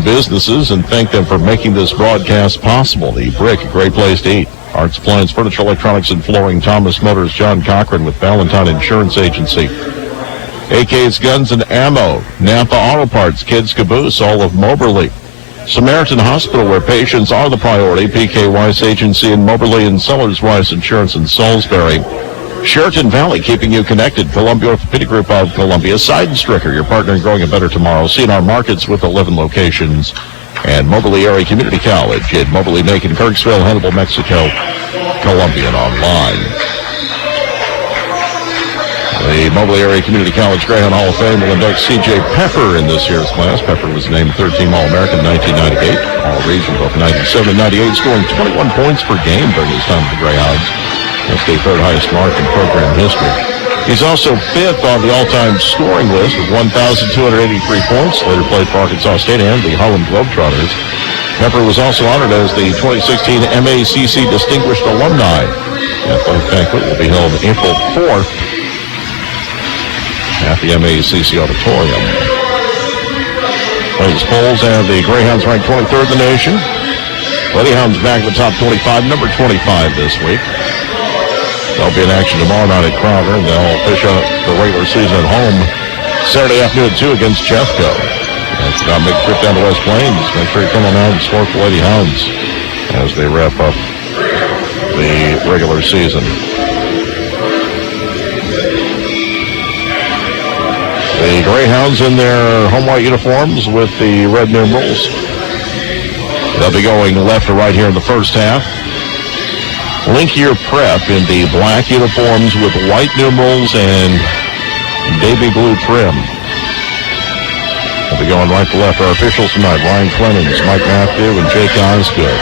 fine businesses and thank them for making this broadcast possible. The Brick, a great place to eat. Arts Appliance, Furniture, Electronics, and Flooring. Thomas Motors, John Cochran with Valentine Insurance Agency. AK's Guns and Ammo. Napa Auto Parts, Kids Caboose, all of Moberly. Samaritan Hospital, where patients are the priority. PK Weiss Agency in Moberly and Sellers Weiss Insurance in Salisbury. Sheraton Valley, keeping you connected. Columbia Orthopedic Group of Columbia. Seidenstricker, your partner in growing a better tomorrow. C&R Markets with 11 locations. And Moberly Area Community College in Moberly, Macon, Kirksville, Hannibal, Mexico, Columbia, and online. The Moberly Area Community College Greyhound Hall of Fame will induct C.J. Pepper in this year's class. Pepper was named third-team All-American in 1998. All-Region both 97 and 98, scoring 21 points per game during his time with the Greyhounds. That's the third highest mark in program history. He's also fifth on the all-time scoring list with 1,283 points. Later played for Arkansas State and the Harlem Globetrotters. Pepper was also honored as the 2016 MACC Distinguished Alumni. The athletic banquet will be held April 4th at the MACC Auditorium. Latest polls have the Greyhounds ranked 23rd in the nation. Lady Hounds back in the top 25, number 25 this week. They'll be in action tomorrow night at Crowder, and they'll finish up the regular season at home Saturday afternoon at 2 against Jeffco. If you make a trip down to West Plains, make sure you come on out and support the Lady Hounds as they wrap up the regular season. The Greyhounds in their home white uniforms with the red numerals. They'll be going left to right here in the first half. Linkier Prep in the black uniforms with white numerals and baby blue trim. They'll be going right to left. Our officials tonight, Ryan Clemens, Mike Matthew, and Jake Osgood.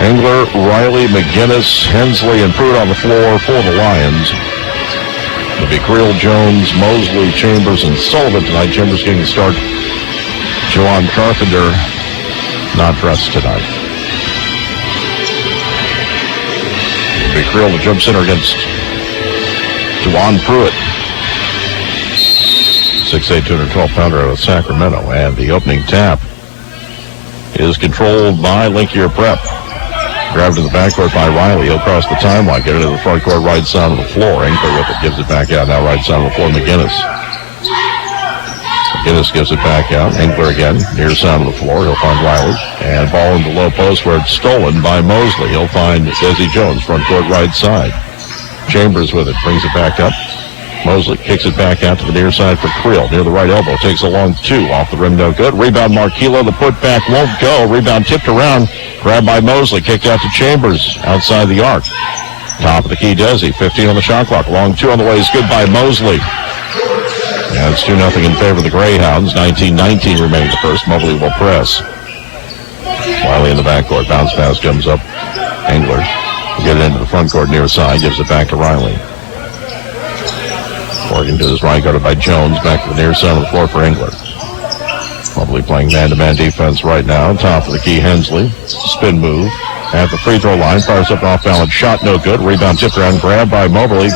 Engler, Riley, McGinnis, Hensley, and Pruitt on the floor for the Lions. It'll be Creel, Jones, Mosley, Chambers, and Sullivan tonight. Chambers getting the start. Jawan Carpenter not dressed tonight. It'll be Creel, the jump center against Jawan Pruitt. 6'8", 212-pounder out of Sacramento. And the opening tap is controlled by Linkier Prep. Grabbed in the backcourt by Riley. He'll cross the timeline, get it to the front court, right side of the floor. Engler with it, gives it back out. Now right side of the floor, McGinnis. McGinnis gives it back out. Engler again, near side of the floor. He'll find Riley. And ball in the low post where it's stolen by Mosley. He'll find Desi Jones, front court, right side. Chambers with it, brings it back up. Mosley kicks it back out to the near side for Creel. Near the right elbow, takes a long two. Off the rim, no good. Rebound, Marquillo. The putback won't go. Rebound tipped around. Grabbed by Mosley. Kicked out to Chambers outside the arc. Top of the key, Desi. 15 on the shot clock. Long two on the way is good by Mosley. And it's 2-0 in favor of the Greyhounds. 19-19 remaining the first. Moberly will press. Wiley in the backcourt. Bounce pass comes up. Engler. Get it into the front court near side. Gives it back to Riley. Morgan to his right, guarded by Jones. Back to the near side of the floor for Engler. Moberly playing man-to-man defense right now. Top of the key, Hensley. Spin move at the free throw line. Fires up an off-balance shot, no good. Rebound tipped around, grabbed by Moberly.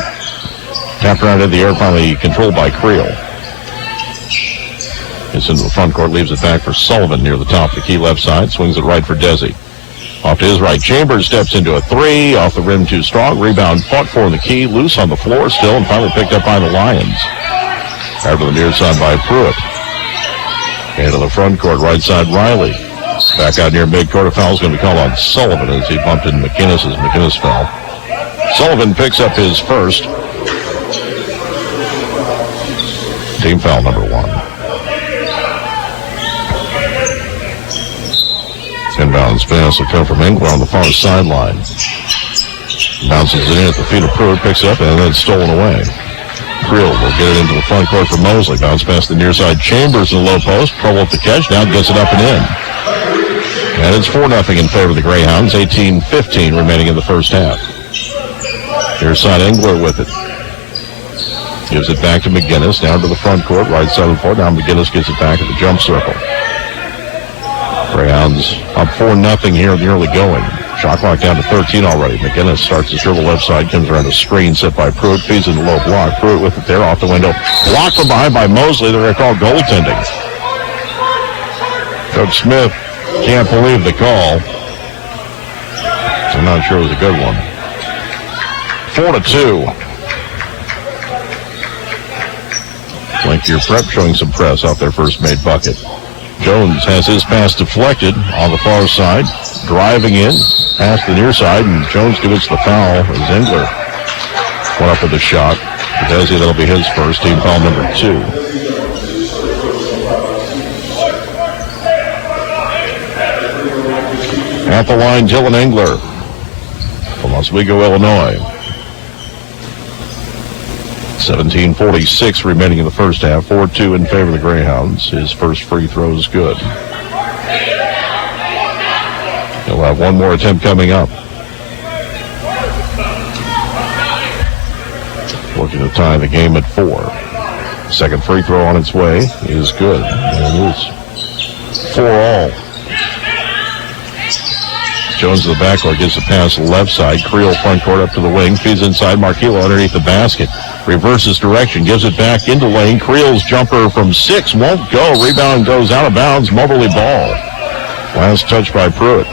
Tapped around in the air, finally controlled by Creel. Gets into the front court, leaves it back for Sullivan near the top of the key left side. Swings it right for Desi. Off to his right, Chambers steps into a three. Off the rim, too strong. Rebound fought for in the key. Loose on the floor still, and finally picked up by the Lions. Out to the near side by Pruitt. Into the front court, right side, Riley. Back out near midcourt. A foul's going to be called on Sullivan as he bumped into McGinnis as McGinnis fell. Sullivan picks up his first. Team foul number 1. Inbounds pass will come from Engler on the far sideline. Bounces it in at the feet of Pruitt, picks up, and then it's stolen away. Creel will get it into the front court for Mosley. Bounce past the near side. Chambers in the low post. Trouble at the catch. Now gets it up and in. And it's 4-0 in favor of the Greyhounds. 18-15 remaining in the first half. Near side, Engler with it. Gives it back to McGinnis. Down to the front court. Right side of the floor. Now McGinnis gets it back at the jump circle. Greyhounds up 4-0 here in the early going. Shot clock down to 13 already. McGinnis starts his dribble left side, comes around a screen set by Pruitt, feeds in the low block. Pruitt with it there off the window. Blocked from behind by Mosley. They're going to call goaltending. Coach Smith can't believe the call. So I'm not sure it was a good one. 4-2. Linkier Prep showing some press off their first made bucket. Jones has his pass deflected on the far side. Driving in, past the near side, and Jones commits the foul as Engler went up with a shot. Desi, that'll be his first, team foul number 2. At the line, Dylan Engler from Oswego, Illinois. 17:46 remaining in the first half. 4-2 in favor of the Greyhounds. His first free throw is good. He'll have one more attempt coming up. Looking to tie the game at 4. Second free throw on its way is good. And it is 4-all. Jones to the backcourt gets a pass to the left side. Creel front court up to the wing. Feeds inside. Marquillo underneath the basket. Reverses direction. Gives it back into lane. Creel's jumper from 6 won't go. Rebound goes out of bounds. Moberly ball. Last touch by Pruitt.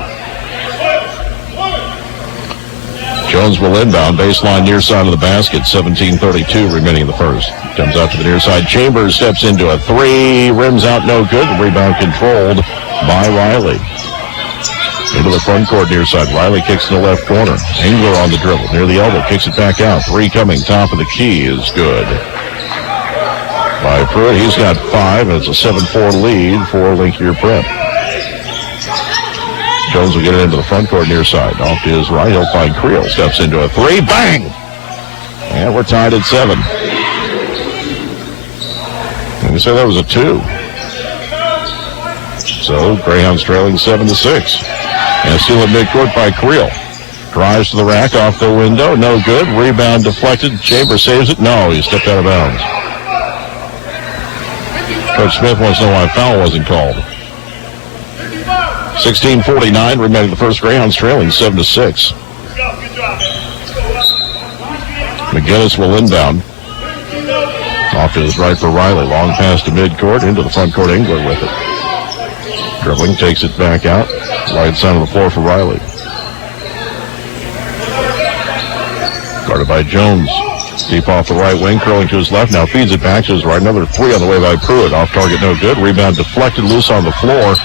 Jones will inbound. Baseline near side of the basket. 17:32 remaining in the first. Comes out to the near side. Chambers steps into a 3. Rims out no good. The rebound controlled by Riley. Into the front court near side. Riley kicks in the left corner. Engler on the dribble. Near the elbow. Kicks it back out. 3 coming. Top of the key is good. By Pruitt. He's got 5. And it's a 7-4 lead for Linkier Prep. Jones will get it into the front court near side. Off to his right. He'll find Creel. Steps into a 3. Bang! And we're tied at 7. And you say that was a 2. So Greyhounds trailing 7-6. And steal at midcourt by Creel. Drives to the rack off the window. No good. Rebound deflected. Chambers saves it. No, he stepped out of bounds. Coach Smith wants to know why a foul wasn't called. 16:49 remaining the first. Greyhounds trailing 7-6. McGinnis will inbound. Off to his right for Riley. Long pass to midcourt. Into the front court. Engler with it. Dribbling, takes it back out. Right side of the floor for Riley. Guarded by Jones. Deep off the right wing, curling to his left. Now feeds it back to his right. Another 3 on the way by Pruitt. Off target, no good. Rebound deflected, loose on the floor.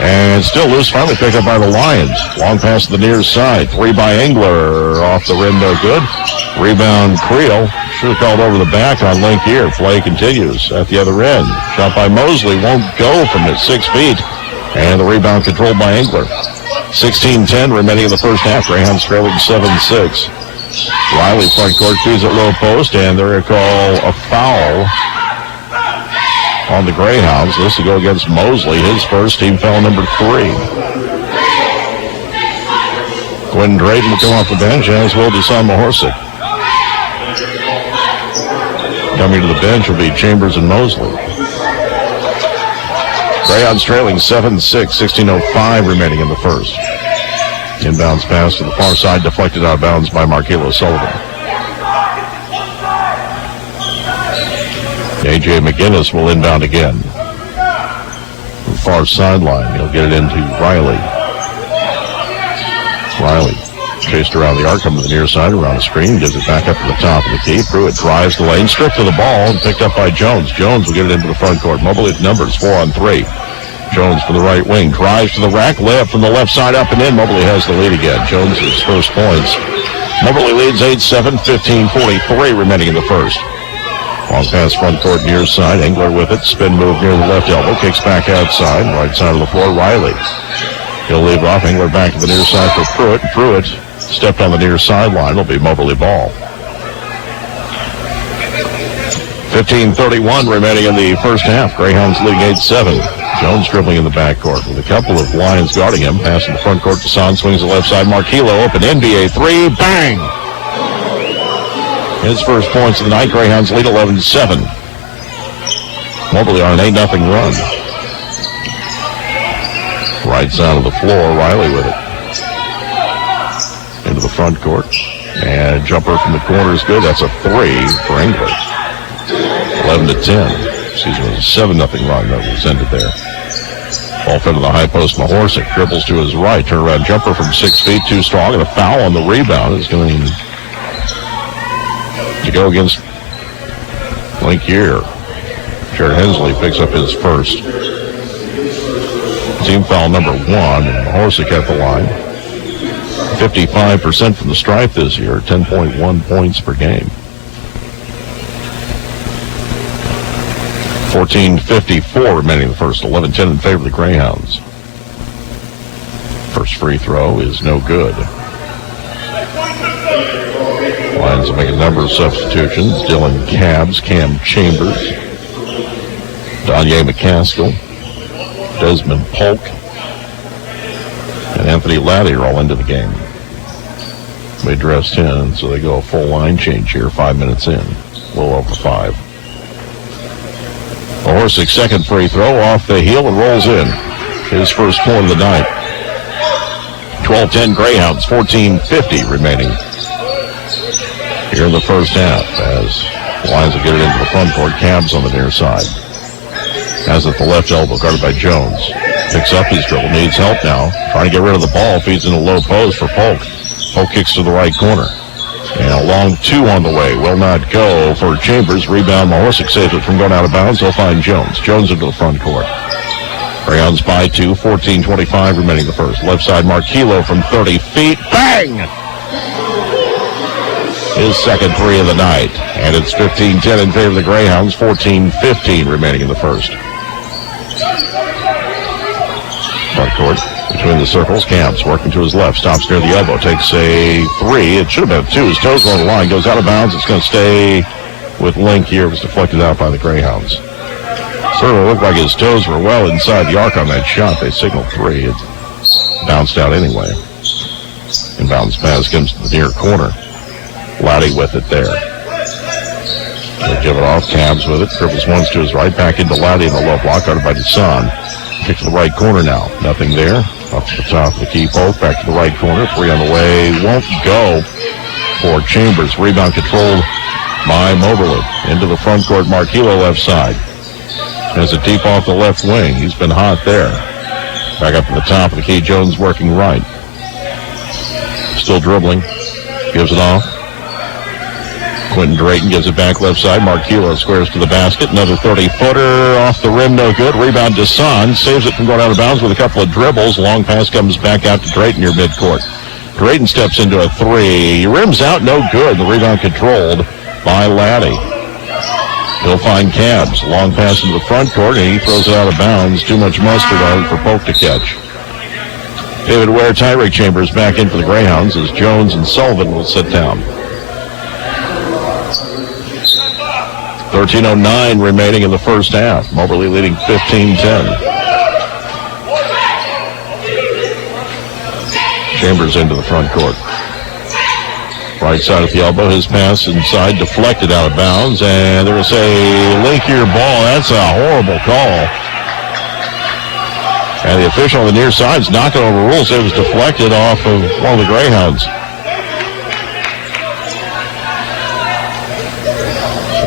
And still loose, finally picked up by the Lions. Long pass to the near side. 3 by Engler. Off the rim, no good. Rebound, Creel. Should have called over the back on Linkier. Play continues at the other end. Shot by Mosley. Won't go from it. 6 feet. And the rebound controlled by Engler. 16-10 remaining in the first half. Greyhounds trailing 7-6. Riley front court feeds at low post. And they're going to call a foul on the Greyhounds. This will go against Mosley. His first, team foul number 3. Quinn Drayton will come off the bench, as will Dusan Mahorsic. Coming to the bench will be Chambers and Mosley. Greyhounds trailing 7-6, 16:05 remaining in the first. Inbounds pass to the far side, deflected out of bounds by Marquillo Sullivan. A.J. McGinnis will inbound again. From the far sideline, he'll get it into Riley. Riley chased around the arc, come to the near side, around the screen, gives it back up to the top of the key. Pruitt drives the lane, stripped to the ball, and picked up by Jones. Jones will get it into the front court. Moberly numbers 4-on-3. Jones from the right wing, drives to the rack, layup from the left side, up and in. Moberly has the lead again. Jones' first points. Moberly leads 8-7, 15:43 remaining in the first. Long pass front court near side. Engler with it. Spin move near the left elbow. Kicks back outside. Right side of the floor. Riley. He'll leave off. Engler back to the near side for Pruitt. Pruitt stepped on the near sideline. It'll be Moberly ball. 15:31 remaining in the first half. Greyhounds leading 8-7. Jones dribbling in the backcourt with a couple of Lions guarding him. Pass in the front court to Son. Swings the left side. Marquillo open. NBA 3. Bang! His first points of the night. Greyhounds lead 11-7. Moberly on an 8-0 run. Right side of the floor. Riley with it. into the front court. And jumper from the corner is good. That's a 3 for England. 11-10. Excuse me, it was a 7-0 run that was ended there. Ball fed to the high post. Mahorsic dribbles to his right. Turnaround jumper from 6 feet, too strong. And a foul on the rebound is going to go against Link here. Jared Hensley picks up his first. Team foul number 1. And Mahorsic at the line. 55% from the stripe this year. 10.1 points per game. 14:54 remaining in the first. 11-10 in favor of the Greyhounds. First free throw is no good. Lions will make a number of substitutions. Dylan Cabbs, Cam Chambers, Danye McCaskill, Desmond Polk, and Anthony Laddie are all into the game. They dressed in, so they go a full line change here, 5 minutes in. A little over 5. Mahorsic's second free throw off the heel and rolls in. His first point of the night. 12-10 Greyhounds, 14:50 remaining here in the first half as the Lions will get it into the front court. Cabs on the near side. Has at the left elbow, guarded by Jones. Picks up his dribble, needs help now. Trying to get rid of the ball, feeds in a low post for Polk. Polk kicks to the right corner. And a long 2 on the way. Will not go for Chambers. Rebound. Mahorsic saves it from going out of bounds. He'll find Jones. Jones into the front court. Greyhounds by 2. 14:25 remaining in the first. Left side, Marquillo from 30 feet. Bang! His second 3 of the night. And it's 15-10 in favor of the Greyhounds. 14:15 remaining in the first. Front court. Between the circles, Camps working to his left, stops near the elbow, takes a 3. It should have been 2. His toes on the line, goes out of bounds. It's going to stay with Link here. It was deflected out by the Greyhounds. Certainly looked like his toes were well inside the arc on that shot. They signaled 3. It bounced out anyway. Inbounds pass comes to the near corner. Laddie with it there. They give it off. Cabs with it. Dribbles once to his right, back into Laddie in the low block, guarded by Desan. Kick to the right corner now. Nothing there. Up to the top of the key poke. Back to the right corner. 3 on the way. Won't go for Chambers. Rebound controlled by Moberly. Into the front court. Marquillo left side. Has it deep off the left wing. He's been hot there. Back up to the top of the key. Jones working right. Still dribbling. Gives it off. Quentin Drayton gives it back left side. Marquillo squares to the basket. Another 30-footer off the rim, no good. Rebound to Son. Saves it from going out of bounds with a couple of dribbles. Long pass comes back out to Drayton near midcourt. Drayton steps into a 3. He rims out, no good. The rebound controlled by Laddie. He'll find Cabs. Long pass into the front court, and he throws it out of bounds. Too much mustard on it for Polk to catch. David Ware, Tyree Chambers back in for the Greyhounds as Jones and Sullivan will sit down. 13:09 remaining in the first half. Moberly leading 15-10. Chambers into the front court. Right side at the elbow. His pass inside, deflected out of bounds. And there was a Linkier ball. That's a horrible call. And the official on the near side is not going to overrule. It was deflected off of one of the Greyhounds.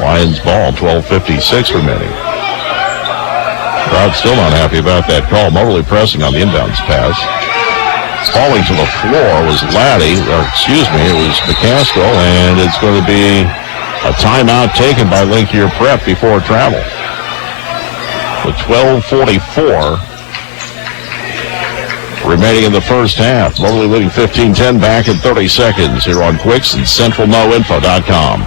Lions ball, 12:56 remaining. Crowd still not happy about that call. Moberly pressing on the inbounds pass. Falling to the floor was Laddie, it was McCaskill, and it's going to be a timeout taken by Linkier Prep before travel. With 12:44 remaining in the first half. Moberly leading 15-10, back in 30 seconds here on Quicks and CentralNoInfo.com.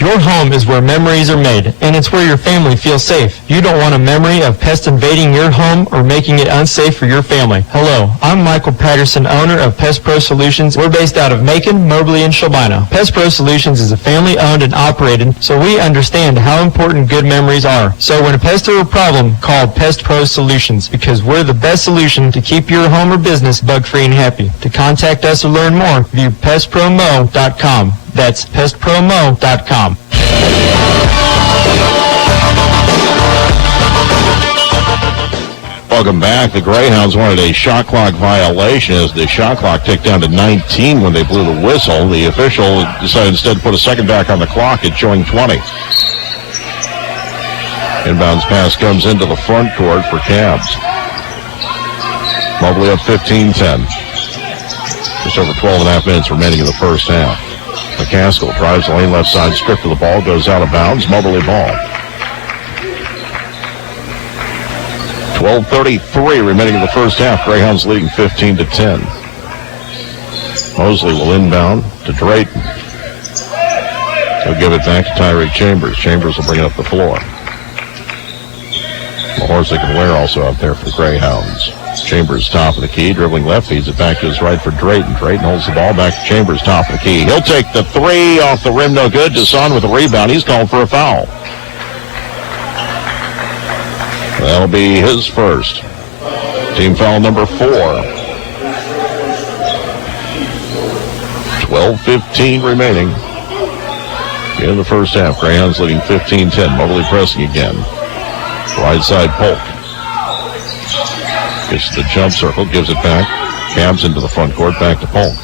Your home is where memories are made, and it's where your family feels safe. You don't want a memory of pests invading your home or making it unsafe for your family. Hello, I'm Michael Patterson, owner of Pest Pro Solutions. We're based out of Macon, Moberly, and Shelbino. Pest Pro Solutions is a family-owned and operated, so we understand how important good memories are. So when a pest or a problem, call Pest Pro Solutions, because we're the best solution to keep your home or business bug-free and happy. To contact us or learn more, view pestpromo.com. That's pestpromo.com. Welcome back. The Greyhounds wanted a shot clock violation as the shot clock ticked down to 19 when they blew the whistle. The official decided instead to put a second back on the clock. It's showing 20. Inbounds pass comes into the front court for Cavs. Moberly up 15-10. Just over 12 and a half minutes remaining in the first half. McCaskill drives the lane left side, stripped of the ball, goes out of bounds. Moberly ball. 12:33 remaining in the first half. Greyhounds leading 15-10. Mosley will inbound to Drayton. He'll give it back to Tyreek Chambers. Chambers will bring it up the floor. Mahorsic and Ware also out there for the Greyhounds. Chambers top of the key, dribbling left, feeds it back to his right for Drayton. Drayton holds the ball back to Chambers, top of the key. He'll take the three off the rim, no good. Desson with the rebound. He's called for a foul. That'll be his first. Team foul number 4. 12:15 remaining in the first half. Greyhounds leading 15-10. Moberly pressing again. Right side Polk. Gets to the jump circle, gives it back. Cavs into the front court, back to Polk.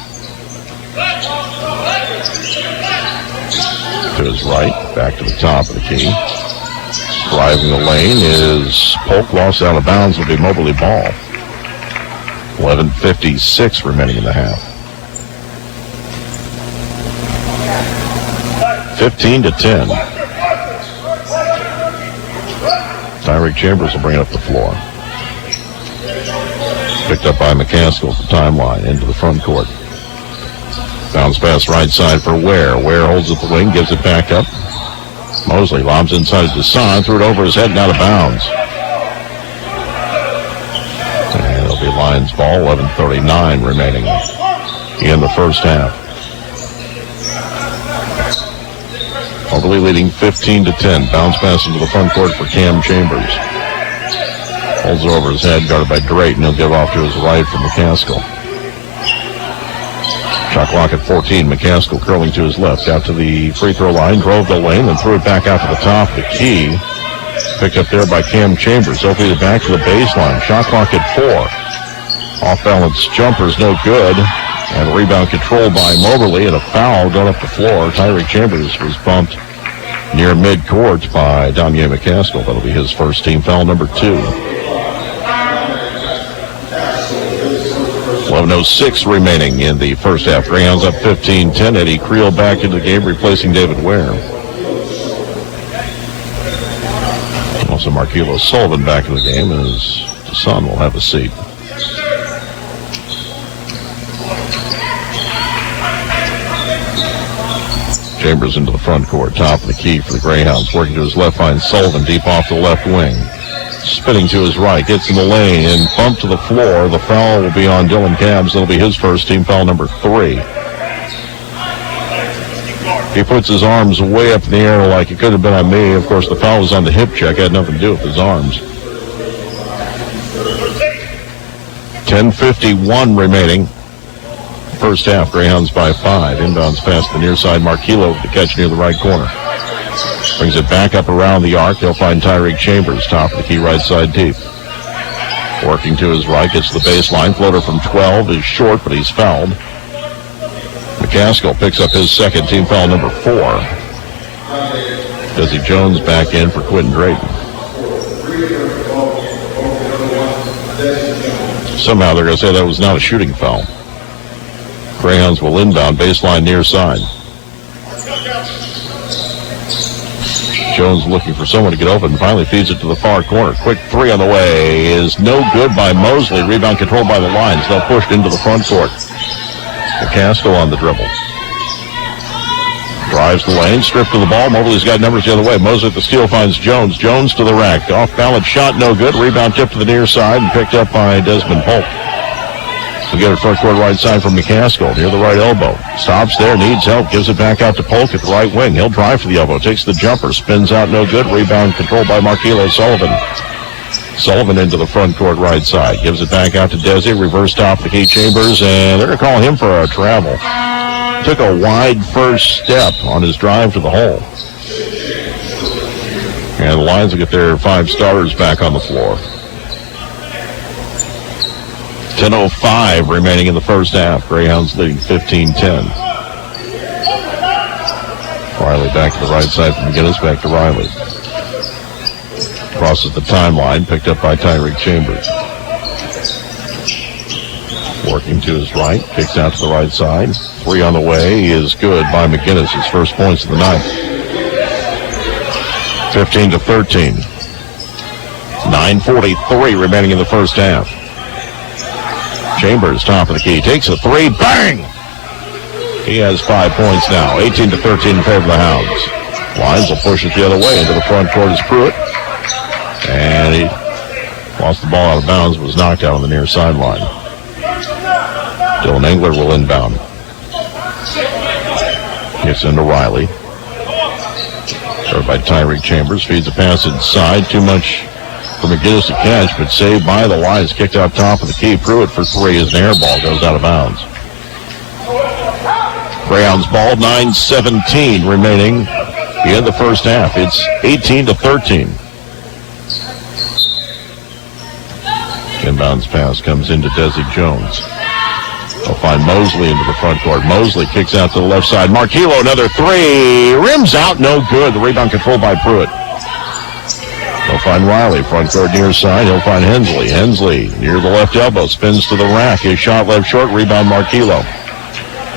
To his right, back to the top of the key. Driving the lane is Polk, lost out of bounds, will be Moberly ball. 11:56 remaining in the half. 15-10. Tyreek Chambers will bring it up the floor. Picked up by McCaskill at the timeline into the front court. Bounce pass right side for Ware. Ware holds at the wing, gives it back up. Mosley lobs inside to Desson, threw it over his head and out of bounds. And it'll be Lions ball, 11:39 remaining in the first half. Moberly leading 15-10. Bounce pass into the front court for Cam Chambers. Holds it over his head, guarded by Drayton. He'll give off to his right for McCaskill. Shot clock at 14. McCaskill curling to his left. Out to the free throw line. Drove the lane and threw it back out to the top of the key. Picked up there by Cam Chambers. Opening it back to the baseline. Shot clock at 4. Off-balance jumper's no good. And rebound controlled by Moberly. And a foul going up the floor. Tyreek Chambers was bumped near midcourt by Damier McCaskill. That'll be his first team foul, number 2. 11:06 remaining in the first half. Greyhounds up 15-10. Eddie Creel back into the game, replacing David Ware. Also Marquilo Sullivan back in the game as Desson will have a seat. Chambers into the front court, top of the key for the Greyhounds. Working to his left, finds Sullivan deep off the left wing. Spinning to his right, gets in the lane and bumped to the floor. The foul will be on Dylan Cavs. That'll be his first, team foul number 3. He puts his arms way up in the air like it could have been on me. Of course, the foul was on the hip check. It had nothing to do with his arms. 10:51 remaining. First half, Greyhounds by 5. Inbounds past the near side. Marquilo with the catch near the right corner. Brings it back up around the arc. He'll find Tyreek Chambers, top of the key, right side deep. Working to his right, gets the baseline. Floater from 12 is short, but he's fouled. McCaskill picks up his second, team foul number 4. Desi Jones back in for Quentin Drayton. Somehow they're going to say that was not a shooting foul. Greyhounds will inbound, baseline near side. Jones looking for someone to get open and finally feeds it to the far corner. Quick three on the way is no good by Mosley. Rebound controlled by the Lions. They'll push into the front court. McCaskill on the dribble. Drives the lane, stripped of the ball. Moberly's got numbers the other way. Mosley at the steal finds Jones. Jones to the rack. Off balance shot, no good. Rebound tipped to the near side and picked up by Desmond Polk. We'll get it front court right side from McCaskill near the right elbow. Stops there, needs help, gives it back out to Polk at the right wing. He'll drive for the elbow, takes the jumper, spins out, no good. Rebound controlled by Marquilo Sullivan. Sullivan into the front court right side. Gives it back out to Desi, reverse top the key Chambers, and they're going to call him for a travel. Took a wide first step on his drive to the hole. And the Lions will get their 5 starters back on the floor. 10:05 remaining in the first half. Greyhounds leading 15-10. Riley back to the right side from McGinnis, back to Riley. Crosses the timeline, picked up by Tyreek Chambers. Working to his right, kicks out to the right side. 3 on the way is good by McGinnis, his first points of the night. 15-13. 9:43 remaining in the first half. Chambers, top of the key, takes a 3, bang! He has 5 points now, 18-13 in favor of the Hounds. Lyons will push it the other way into the front court is Pruitt. And he lost the ball out of bounds, was knocked out on the near sideline. Dylan Engler will inbound. Gets into Riley. Served by Tyreek Chambers. Feeds a pass inside. Too much for McGinnis to catch, but saved by the Lions. Kicked out top of the key. Pruitt for 3 as an air ball goes out of bounds. Greyhounds ball, 9:17 remaining in the first half. It's 18-13. Inbounds pass comes into Desi Jones. They'll find Mosley into the front court. Mosley kicks out to the left side. Marquillo, another 3. Rims out, no good. The rebound controlled by Pruitt. They'll find Riley, front court near side. He'll find Hensley. Hensley near the left elbow, spins to the rack. His shot left short, rebound Marquillo.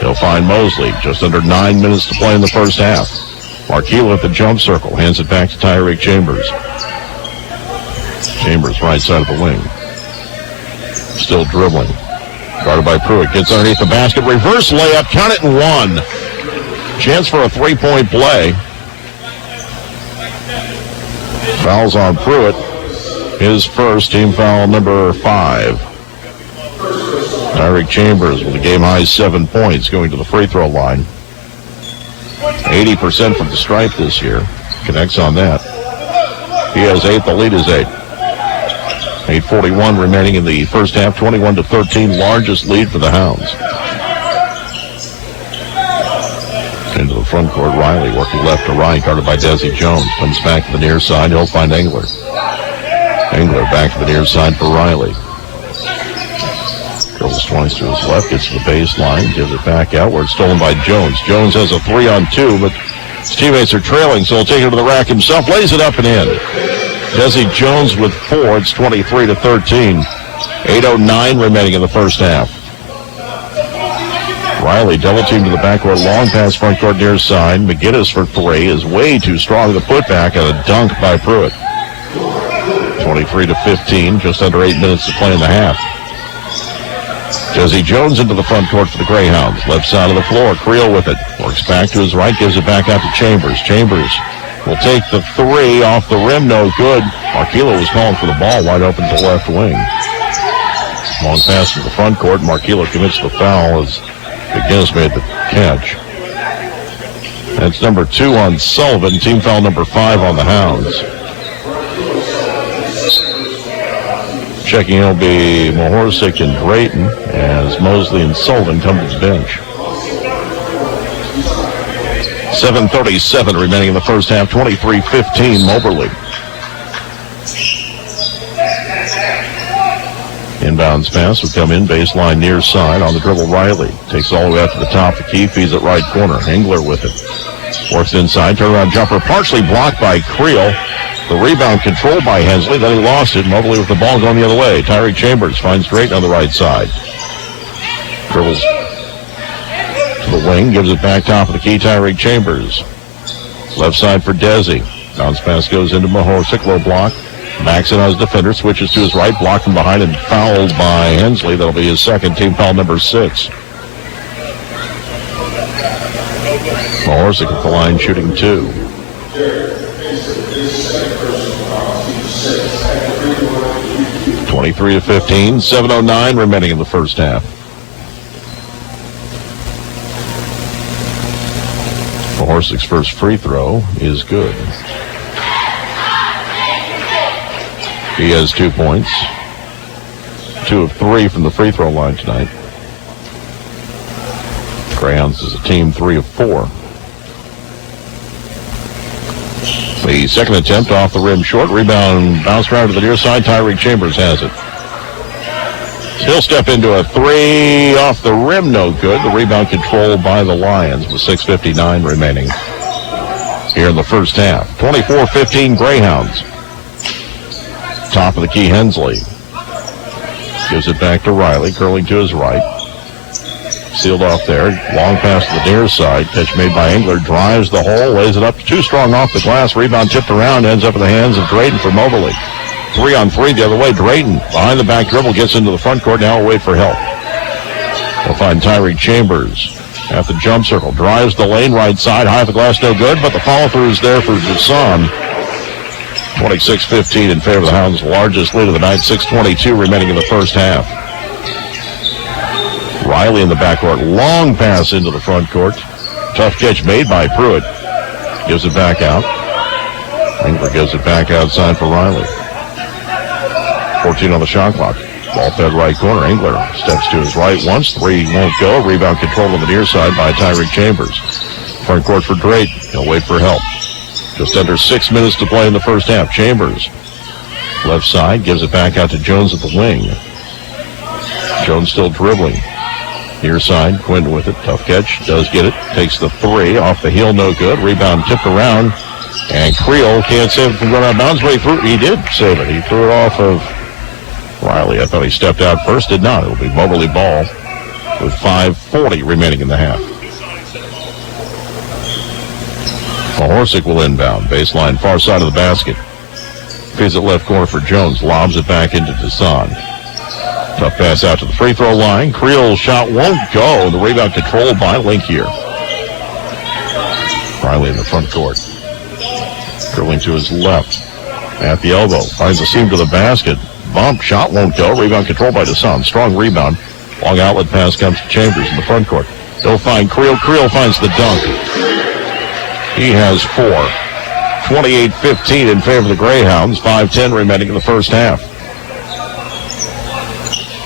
He'll find Mosley. Just under 9 minutes to play in the first half. Marquillo at the jump circle. Hands it back to Tyreek Chambers. Chambers, right side of the wing. Still dribbling. Guarded by Pruitt. Gets underneath the basket. Reverse layup. Count it and 1. Chance for a 3-point play. Fouls on Pruitt. His first, team foul number 5. Tyreek Chambers with a game-high 7 points going to the free throw line. 80% from the stripe this year. Connects on that. He has 8. The lead is 8. 8:41 remaining in the first half. 21-13, largest lead for the Hounds. Into the front court, Riley working left to right, guarded by Desi Jones. Comes back to the near side. He'll find Engler. Engler back to the near side for Riley. Dribbles twice to his left, gets to the baseline, gives it back out where it's stolen by Jones. Jones has a 3-on-2, but his teammates are trailing, so he'll take it to the rack himself, lays it up and in. Desi Jones with 4. It's 23-13. 8:09 remaining in the first half. Riley double team to the backcourt, long pass front court near side. McGinnis for 3 is way too strong. The putback and a dunk by Pruitt. 23-15, just under 8 minutes to play in the half. Desi Jones into the front court for the Greyhounds. Left side of the floor, Creel with it. Works back to his right, gives it back out to Chambers. Chambers will take the 3 off the rim, no good. Marquillo was calling for the ball, wide open to the left wing. Long pass to the front court. Marquillo commits the foul as McGinnis made the catch. That's number 2 on Sullivan. Team foul number 5 on the Hounds. Checking in will be Mahorsic and Drayton as Mosley and Sullivan come to the bench. 7:37 remaining in the first half. 23-15 Moberly. Inbounds pass would come in, baseline near side on the dribble. Riley takes all the way up to the top of the key, feeds it right corner. Engler with it. Works inside, turnaround jumper, partially blocked by Creel. The rebound controlled by Hensley, then he lost it. Moberly with the ball going the other way. Tyreek Chambers finds Drayton on the right side. Dribbles to the wing, gives it back top of the key. Tyreek Chambers. Left side for Desi. Bounce pass goes into Mahorsic, low block. Backs it on his defender, switches to his right, blocked from behind and fouled by Hensley. That'll be his second, team foul number 6. Mahorsic at the line shooting 2. (23-15), 7:09 remaining in the first half. Mahorsic's first free throw is good. He has 2 points. 2 of 3 from the free throw line tonight. Greyhounds is a team 3 of 4. The second attempt off the rim short. Rebound bounced around to the near side. Tyreek Chambers has it. He'll step into a three off the rim, no good. The rebound controlled by the Lions with 6:59 remaining here in the first half. 24-15 Greyhounds. Top of the key, Hensley. Gives it back to Riley, curling to his right. Sealed off there. Long pass to the near side. Catch made by Engler. Drives the hole. Lays it up. Too strong off the glass. Rebound tipped around. Ends up in the hands of Drayton for Moberly. 3-on-3 the other way. Drayton behind the back dribble. Gets into the front court. Now will wait for help. We'll find Tyreek Chambers at the jump circle. Drives the lane right side. High off the glass. No good. But the follow through is there for Dusan. 26-15 in favor of the Hounds. Largest lead of the night. 6:22 remaining in the first half. Riley in the backcourt. Long pass into the front court. Tough catch made by Pruitt. Gives it back out. Engler gives it back outside for Riley. 14 on the shot clock. Ball fed right corner. Engler steps to his right once. Three won't go. Rebound control on the near side by Tyreek Chambers. Front court for Drake. He'll wait for help. Just under 6 minutes to play in the first half. Chambers. Left side. Gives it back out to Jones at the wing. Jones still dribbling. Near side, Quinn with it. Tough catch. Does get it. Takes the three. Off the heel, no good. Rebound tipped around. And Creel can't save it from going out of bounds. Way through. He did save it. He threw it off of Riley. I thought he stepped out first. Did not. It'll be Moberly ball with 5:40 remaining in the half. Horsick will inbound. Baseline, far side of the basket. Feeds it left corner for Jones. Lobs it back into Dusan. Tough pass out to the free throw line. Creel's shot won't go. The rebound controlled by Link here. Riley in the front court. Curling to his left. At the elbow. Finds the seam to the basket. Bump. Shot won't go. Rebound controlled by Dusan. Strong rebound. Long outlet pass comes to Chambers in the front court. He'll find Creel. Creel finds the dunk. He has 4. 28-15 in favor of the Greyhounds. 5:10 remaining in the first half.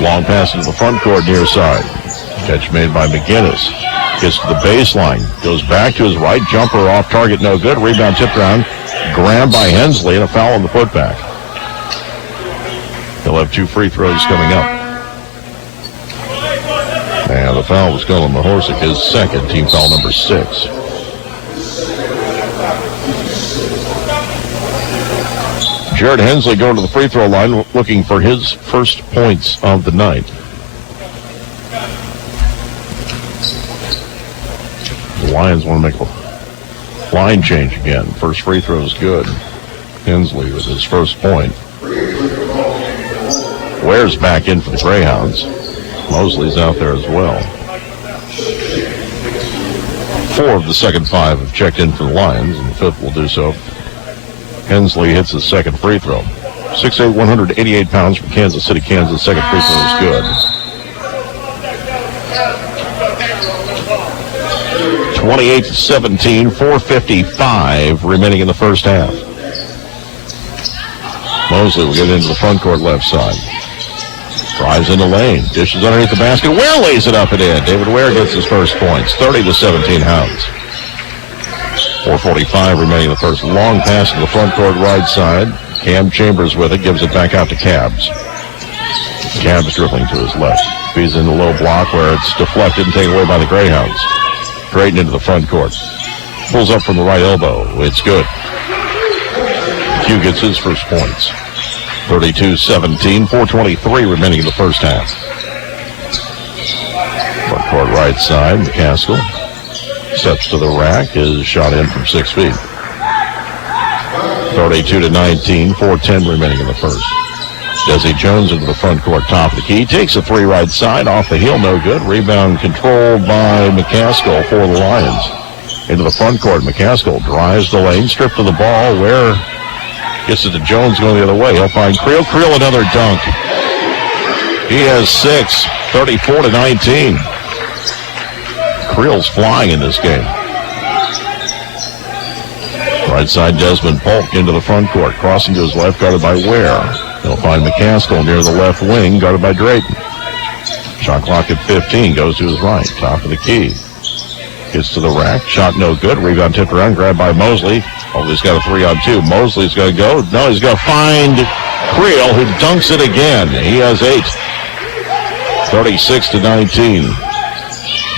Long pass into the front court near side. Catch made by McGinnis. Gets to the baseline. Goes back to his right. Jumper off target. No good. Rebound tipped around. Grabbed by Hensley and a foul on the putback. He'll have 2 free throws coming up. And the foul was called on Mahorsic, his second, team foul number 6. Jared Hensley going to the free throw line looking for his first points of the night. The Lions want to make a line change again. First free throw is good. Hensley with his first point. Ware's back in for the Greyhounds. Mosley's out there as well. 4 of the second 5 have checked in for the Lions, and the 5th will do so. Hensley hits his second free throw. 6'8", 188 pounds from Kansas City, Kansas. Second free throw is good. 28-17, 4:55 remaining in the first half. Mosley will get into the front court left side. Drives in the lane. Dishes underneath the basket. Ware lays it up and in. David Ware gets his first points. 30-17 Hounds. 4:45 remaining in the first. Long pass to the front court right side. Cam Chambers with it. Gives it back out to Cabs. Cabs dribbling to his left. Feeds in the low block where it's deflected and taken away by the Greyhounds. Drayton into the front court. Pulls up from the right elbow. It's good. Q gets his first points. 32-17, 4:23 remaining in the first half. Front court right side, McCaskill steps to the rack, is shot in from 6 feet. 32-19, 4:10 remaining in the first. Desi Jones into the front court, top of the key, takes a 3 right side, off the heel, no good. Rebound controlled by McCaskill for the Lions. Into the front court, McCaskill drives the lane, stripped of the ball, where gets it to Jones going the other way. He'll find Creel. Creel another dunk. He has 6, 34-19. Creel's flying in this game. Right side, Desmond Polk into the front court. Crossing to his left, guarded by Ware. He'll find McCaskill near the left wing, guarded by Drayton. Shot clock at 15, goes to his right. Top of the key. Gets to the rack. Shot no good. Rebound tipped around, grabbed by Mosley. Oh, he's got a 3-on-2. Mosley's got to go. No, he's got to find Creel, who dunks it again. He has 8. 36-19.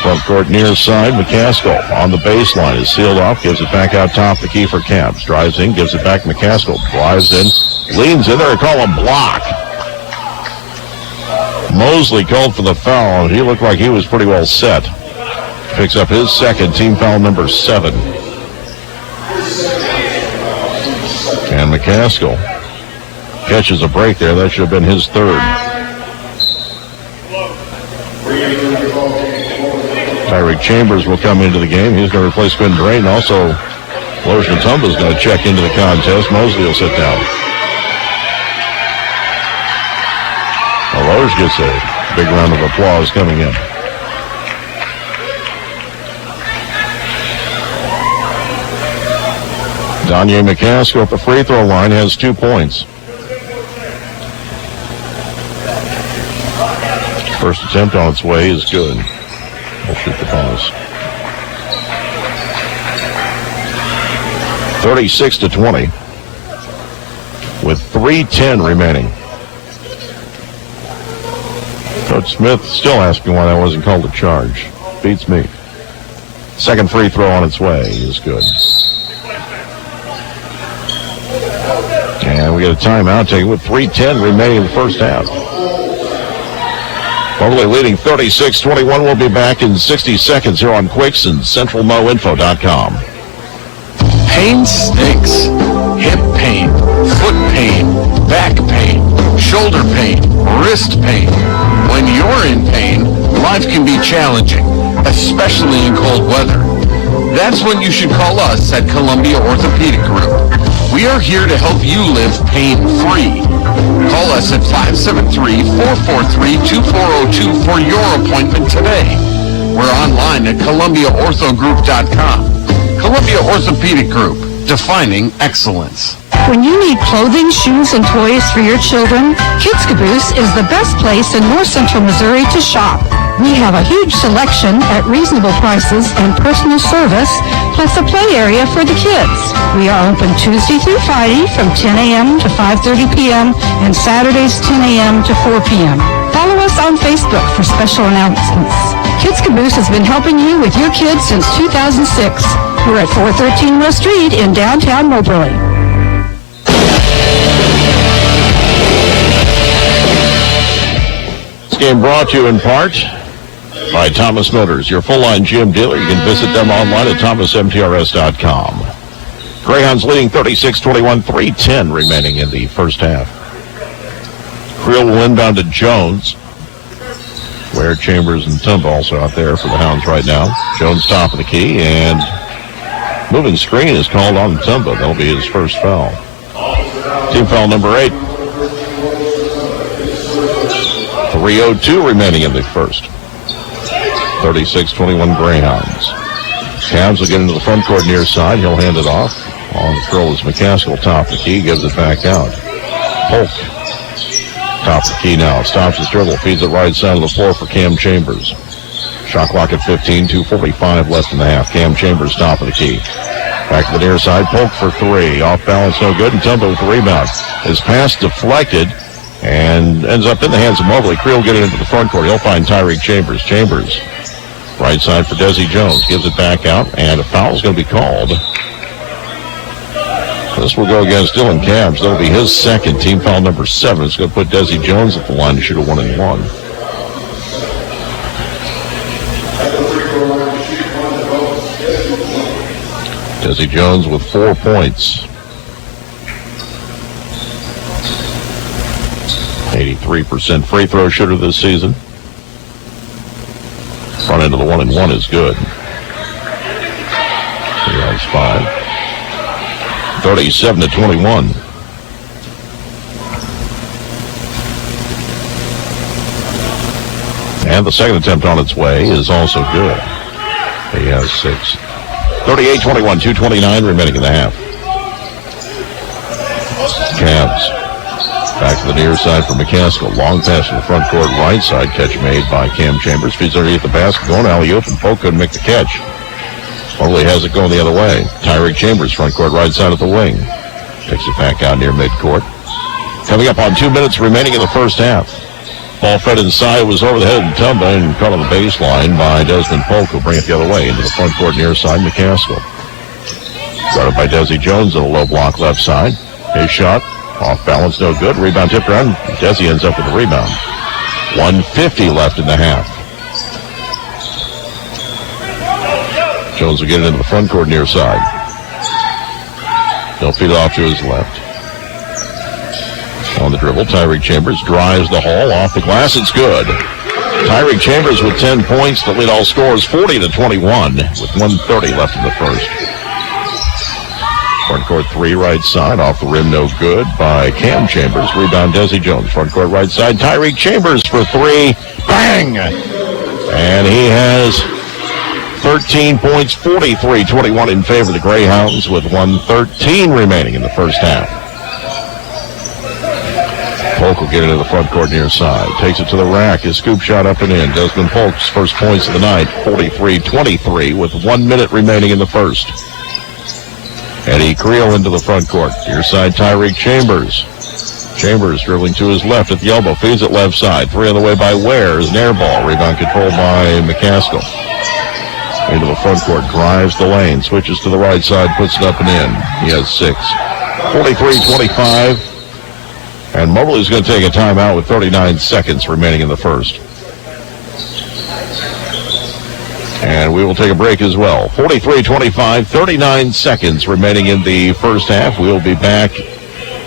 Front court near side, McCaskill on the baseline is sealed off, gives it back out top the key for Cavs. Drives in, gives it back McCaskill, drives in, leans in there, call him block. Mosley called for the foul. He looked like he was pretty well set. Picks up his second, team foul number 7. And McCaskill catches a break there. That should have been his third. Tyreek Chambers will come into the game. He's going to replace Quinn Drayton. Also, Loesch Mutombo is going to check into the contest. Mosley will sit down. Loesch gets a big round of applause coming in. Danye McCaskill at the free throw line has 2 points. First attempt on its way is good. We'll shoot the bonus. 36-20 with 3:10 remaining. Coach Smith still asking why that wasn't called a charge. Beats me. Second free throw on its way is good. And we get a timeout taken with 3:10 remaining in the first half. Moberly leading 36-21. We'll be back in 60 seconds here on Quicks and CentralMoInfo.com. Pain stinks. Hip pain, foot pain, back pain, shoulder pain, wrist pain. When you're in pain, life can be challenging, especially in cold weather. That's when you should call us at Columbia Orthopedic Group. We are here to help you live pain-free. Call us at 573-443-2402 for your appointment today. We're online at ColumbiaOrthoGroup.com. Columbia Orthopedic Group, defining excellence. When you need clothing, shoes, and toys for your children, Kids Caboose is the best place in North Central Missouri to shop. We have a huge selection at reasonable prices and personal service, plus a play area for the kids. We are open Tuesday through Friday from 10 a.m. to 5:30 p.m. and Saturdays 10 a.m. to 4 p.m. Follow us on Facebook for special announcements. Kids Caboose has been helping you with your kids since 2006. We're at 413 West Street in downtown Moberly. This game brought to you in part by Thomas Motors, your full-line GM dealer. You can visit them online at thomasmtrs.com. Greyhounds leading 36-21, 3:10 remaining in the first half. Creel will inbound to Jones, where Chambers and Tumba also out there for the Hounds right now. Jones top of the key, and moving screen is called on Tumba. That'll be his first foul. Team foul number 8. 3:02 remaining in the first. 36-21 Greyhounds. Cavs will get into the front court near side. He'll hand it off. On the throw is McCaskill, top the key, gives it back out. Polk, top the key now. Stops his dribble, feeds it right side of the floor for Cam Chambers. Shot clock at 15, 2:45 left in the half. Cam Chambers, top of the key. Back to the near side, Polk for 3. Off balance, no good, and Tumba with the rebound. His pass deflected and ends up in the hands of Moberly. Creel get it into the front court. He'll find Tyreek Chambers. Chambers, right side for Desi Jones. Gives it back out, and a foul is going to be called. This will go against Dylan Cavs. That'll be his second, team foul number 7. It's going to put Desi Jones at the line to shoot a 1-and-1. Desi Jones with 4 points. 83% free throw shooter this season. Front end of the 1-and-1 is good. He has 5. 37-21. And the second attempt on its way is also good. He has 6. 38-21, 2:29 remaining in the half. Cavs back to the near side for McCaskill. Long pass to the front court right side. Catch made by Cam Chambers. Feeds underneath the basket. Going alley-oop, and Polk couldn't make the catch. Moberly has it going the other way. Tyreek Chambers, front court right side of the wing. Takes it back out near midcourt. Coming up on 2 minutes remaining in the first half. Ball fed inside, was over the head and tumbled and caught on the baseline by Desmond Polk, who'll bring it the other way into the front court near side, McCaskill. Guarded by Desi Jones on the low block left side. His shot, off balance, no good. Rebound tipped around. Desi ends up with the rebound. 1:50 left in the half. Jones will get it into the front court near side. He'll feed it off to his left. On the dribble, Tyreek Chambers drives the hole off the glass. It's good. Tyreek Chambers with 10 points to lead all scorers, 40-21, with 1:30 left in the first. Front court three, right side, off the rim, no good by Cam Chambers. Rebound, Desi Jones. Front court right side, Tyreek Chambers for three. Bang! And he has 13 points, 43-21 in favor of the Greyhounds, with 1:13 remaining in the first half. Polk will get into the front court near side. Takes it to the rack. His scoop shot up and in. Desmond Polk's first points of the night, 43-23, with 1 minute remaining in the first. Eddie Creel into the front court. Near side, Tyreek Chambers. Chambers dribbling to his left at the elbow. Feeds it left side. Three on the way by Ware. An air ball. Rebound controlled by McCaskill. Into the front court. Drives the lane. Switches to the right side. Puts it up and in. He has 6. 43-25. And Moberly's going to take a timeout with 39 seconds remaining in the first. And we will take a break as well. 43-25, 39 seconds remaining in the first half. We'll be back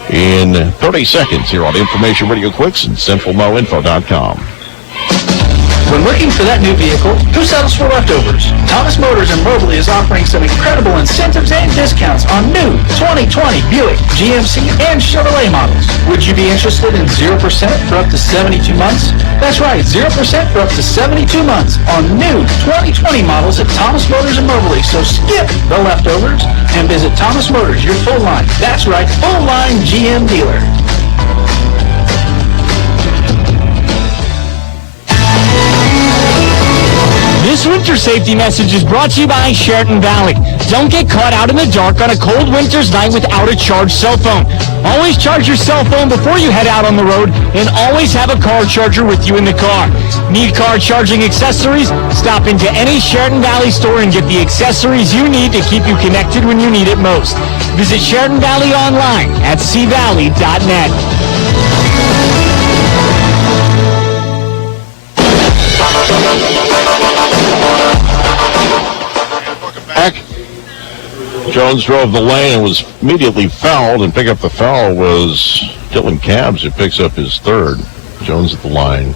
in 30 seconds here on Information Radio Quicks and CentralMoInfo.com. When looking for that new vehicle, who settles for leftovers? Thomas Motors in Moberly is offering some incredible incentives and discounts on new 2020 Buick, GMC, and Chevrolet models. Would you be interested in 0% for up to 72 months? That's right, 0% for up to 72 months on new 2020 models at Thomas Motors in Moberly. So skip the leftovers and visit Thomas Motors, your full line. That's right, full line GM dealer. This winter safety message is brought to you by Sheraton Valley. Don't get caught out in the dark on a cold winter's night without a charged cell phone. Always charge your cell phone before you head out on the road, and always have a car charger with you in the car. Need car charging accessories? Stop into any Sheraton Valley store and get the accessories you need to keep you connected when you need it most. Visit Sheraton Valley online at cvalley.net. Jones drove the lane and was immediately fouled, and pick up the foul was Dylan Cabs, who picks up his third. Jones at the line,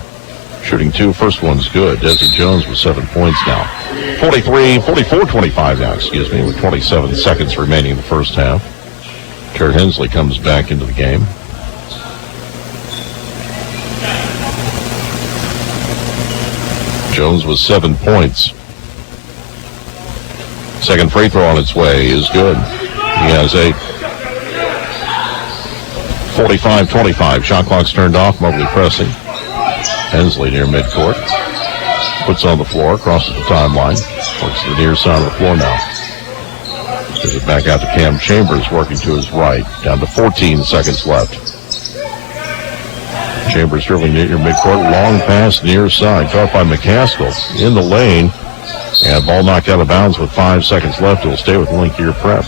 shooting two. First one's good. Desi Jones with 7 points now. 44-25 now, with 27 seconds remaining in the first half. Jared Hensley comes back into the game. Jones with 7 points. Second free throw on its way is good. He has 8. 45-25. Shot clock's turned off. Moberly pressing. Hensley near midcourt. Puts on the floor. Crosses the timeline. Works to the near side of the floor now. Gives it back out to Cam Chambers, working to his right. Down to 14 seconds left. Chambers dribbling near midcourt. Long pass near side. Caught by McCaskill in the lane. And ball knocked out of bounds with 5 seconds left. It'll stay with Link Gear Prep.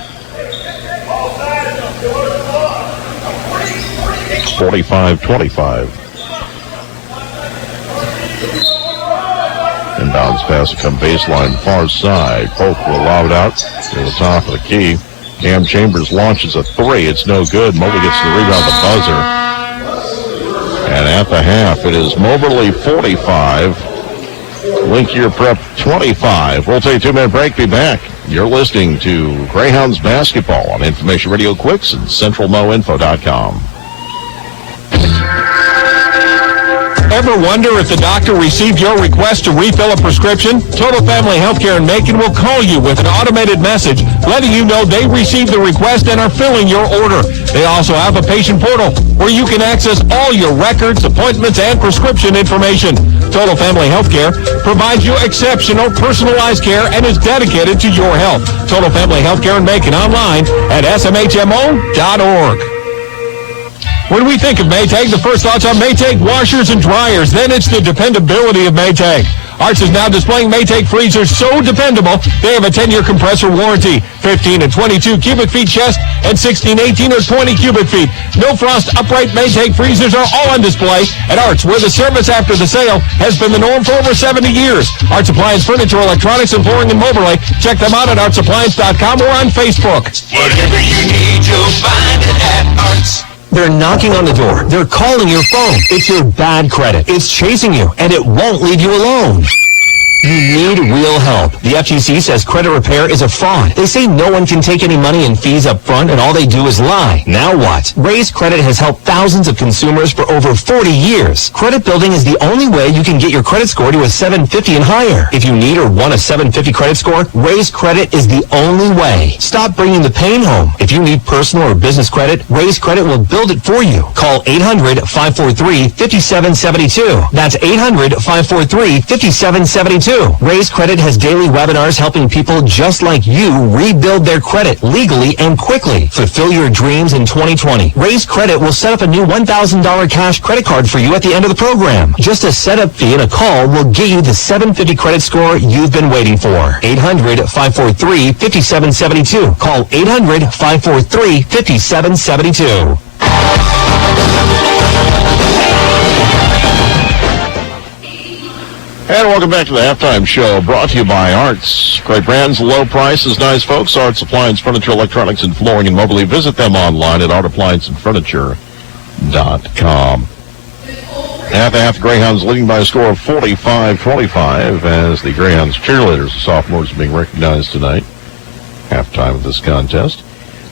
45-25. Inbounds pass to come baseline far side. Polk will lob it out to the top of the key. Cam Chambers launches a three. It's no good. Moberly gets the rebound, the buzzer. And at the half, it is Moberly 45. Link Your Prep 25. We'll take a 2-minute break. Be back. You're listening to Greyhounds basketball on Information Radio Quicks and CentralMoInfo.com. Ever wonder if the doctor received your request to refill a prescription? Total Family Healthcare in Macon will call you with an automated message letting you know they received the request and are filling your order. They also have a patient portal where you can access all your records, appointments, and prescription information. Total Family Healthcare provides you exceptional personalized care and is dedicated to your health. Total Family Healthcare in Macon online at smhmo.org. When we think of Maytag, the first thoughts are Maytag washers and dryers. Then it's the dependability of Maytag. Arts is now displaying Maytag freezers so dependable, they have a 10-year compressor warranty, 15 and 22 cubic feet chest, and 16, 18, or 20 cubic feet. No frost upright Maytag freezers are all on display at Arts, where the service after the sale has been the norm for over 70 years. Arts Appliance Furniture, Electronics, and Flooring in Moberly. Check them out at artsappliance.com or on Facebook. Whatever you need, you'll find it at Arts. They're knocking on the door. They're calling your phone. It's your bad credit. It's chasing you, and it won't leave you alone. You need real help. The FTC says credit repair is a fraud. They say no one can take any money in fees up front, and all they do is lie. Now what? Raise Credit has helped thousands of consumers for over 40 years. Credit building is the only way you can get your credit score to a 750 and higher. If you need or want a 750 credit score, Raise Credit is the only way. Stop bringing the pain home. If you need personal or business credit, Raise Credit will build it for you. Call 800-543-5772. That's 800-543-5772. Raise Credit has daily webinars helping people just like you rebuild their credit legally and quickly. Fulfill your dreams in 2020. Raise Credit will set up a new $1,000 cash credit card for you at the end of the program. Just a setup fee and a call will get you the 750 credit score you've been waiting for. 800-543-5772. Call 800-543-5772. And welcome back to the Halftime Show, brought to you by Arts. Great brands, low prices, nice folks. Arts Appliance, Furniture, Electronics, and Flooring in Moberly. Visit them online at artapplianceandfurniture.com. Half Greyhounds leading by a score of 45-25 as the Greyhounds cheerleaders, the sophomores, are being recognized tonight. Halftime of this contest.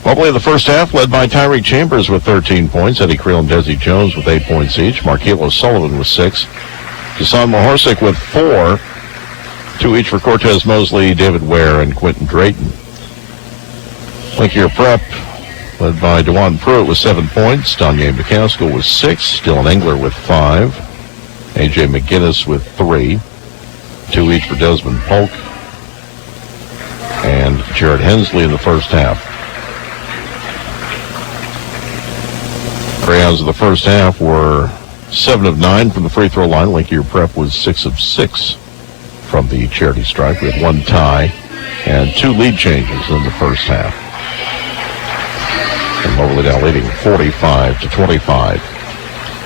Moberly in the first half led by Tyree Chambers with 13 points. Eddie Creel and Desi Jones with 8 points each. Marquilo Sullivan with 6. Jason Mahorsic with 4, 2 each for Cortez Mosley, David Ware, and Quentin Drayton. Linkier Prep, led by DeJuan Pruitt with 7 points. Danye McCaskill with 6. Dylan Engler with 5. A.J. McGinnis with 3. 2 each for Desmond Polk and Jared Hensley in the first half. Greyhounds in the first half were 7 of 9 from the free throw line. Linkier Prep was 6 of 6 from the charity stripe. We had 1 tie and 2 lead changes in the first half. And Moberly now leading 45-25.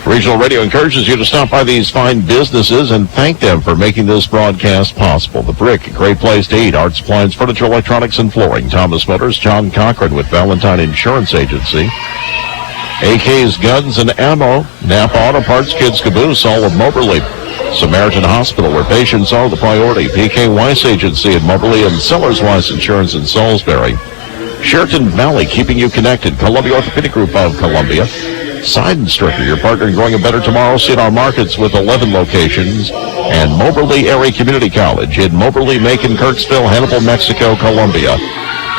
Regional Radio encourages you to stop by these fine businesses and thank them for making this broadcast possible. The Brick, a great place to eat. Arts Appliance, Furniture, Electronics, and Flooring. Thomas Motors, John Cochran with Valentine Insurance Agency. AK's Guns and Ammo, Napa Auto Parts, Kids Caboose, all of Moberly. Samaritan Hospital, where patients are the priority. PK Weiss Agency in Moberly and Sellers Weiss Insurance in Salisbury. Sheraton Valley, keeping you connected. Columbia Orthopedic Group of Columbia. Side and Stricker, your partner in growing a better tomorrow. See it our markets with 11 locations. And Moberly Area Community College in Moberly, Macon, Kirksville, Hannibal, Mexico, Columbia,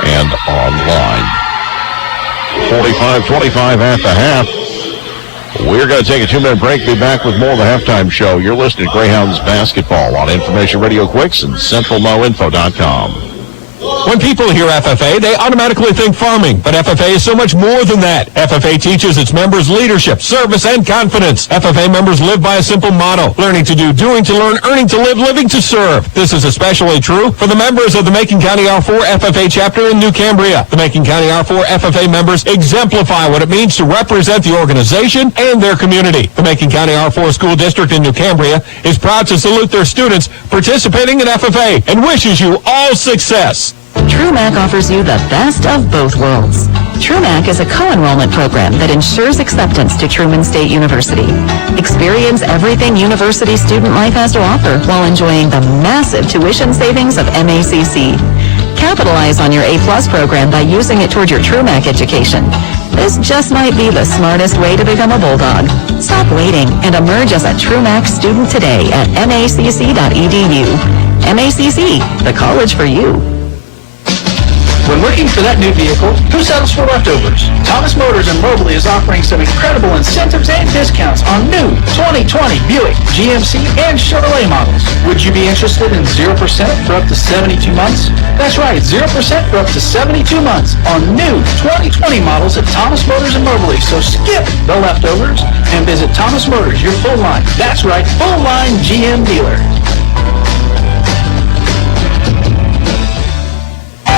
and online. 45-25 at the half. We're going to take a 2-minute break. Be back with more of the Halftime Show. You're listening to Greyhounds Basketball on Information Radio Quicks and CentralNoInfo.com. When people hear FFA, they automatically think farming, but FFA is so much more than that. FFA teaches its members leadership, service, and confidence. FFA members live by a simple motto: learning to do, doing to learn, earning to live, living to serve. This is especially true for the members of the Macon County R4 FFA chapter in New Cambria. The Macon County R4 FFA members exemplify what it means to represent the organization and their community. The Macon County R4 School District in New Cambria is proud to salute their students participating in FFA and wishes you all success. TrueMACC offers you the best of both worlds. TrueMACC is a co-enrollment program that ensures acceptance to Truman State University. Experience everything university student life has to offer while enjoying the massive tuition savings of MACC. Capitalize on your A+ program by using it toward your TrueMACC education. This just might be the smartest way to become a bulldog. Stop waiting and emerge as a TrueMACC student today at macc.edu. MACC, the college for you. When looking for that new vehicle, who settles for leftovers? Thomas Motors in Moberly is offering some incredible incentives and discounts on new 2020 2020 Buick, GMC, and Chevrolet models. Would you be interested in 0% for up to 72 months? That's right, 0% for up to 72 months on new 2020 models at Thomas Motors in Moberly. So skip the leftovers and visit Thomas Motors, your full line. That's right, full line GM dealer.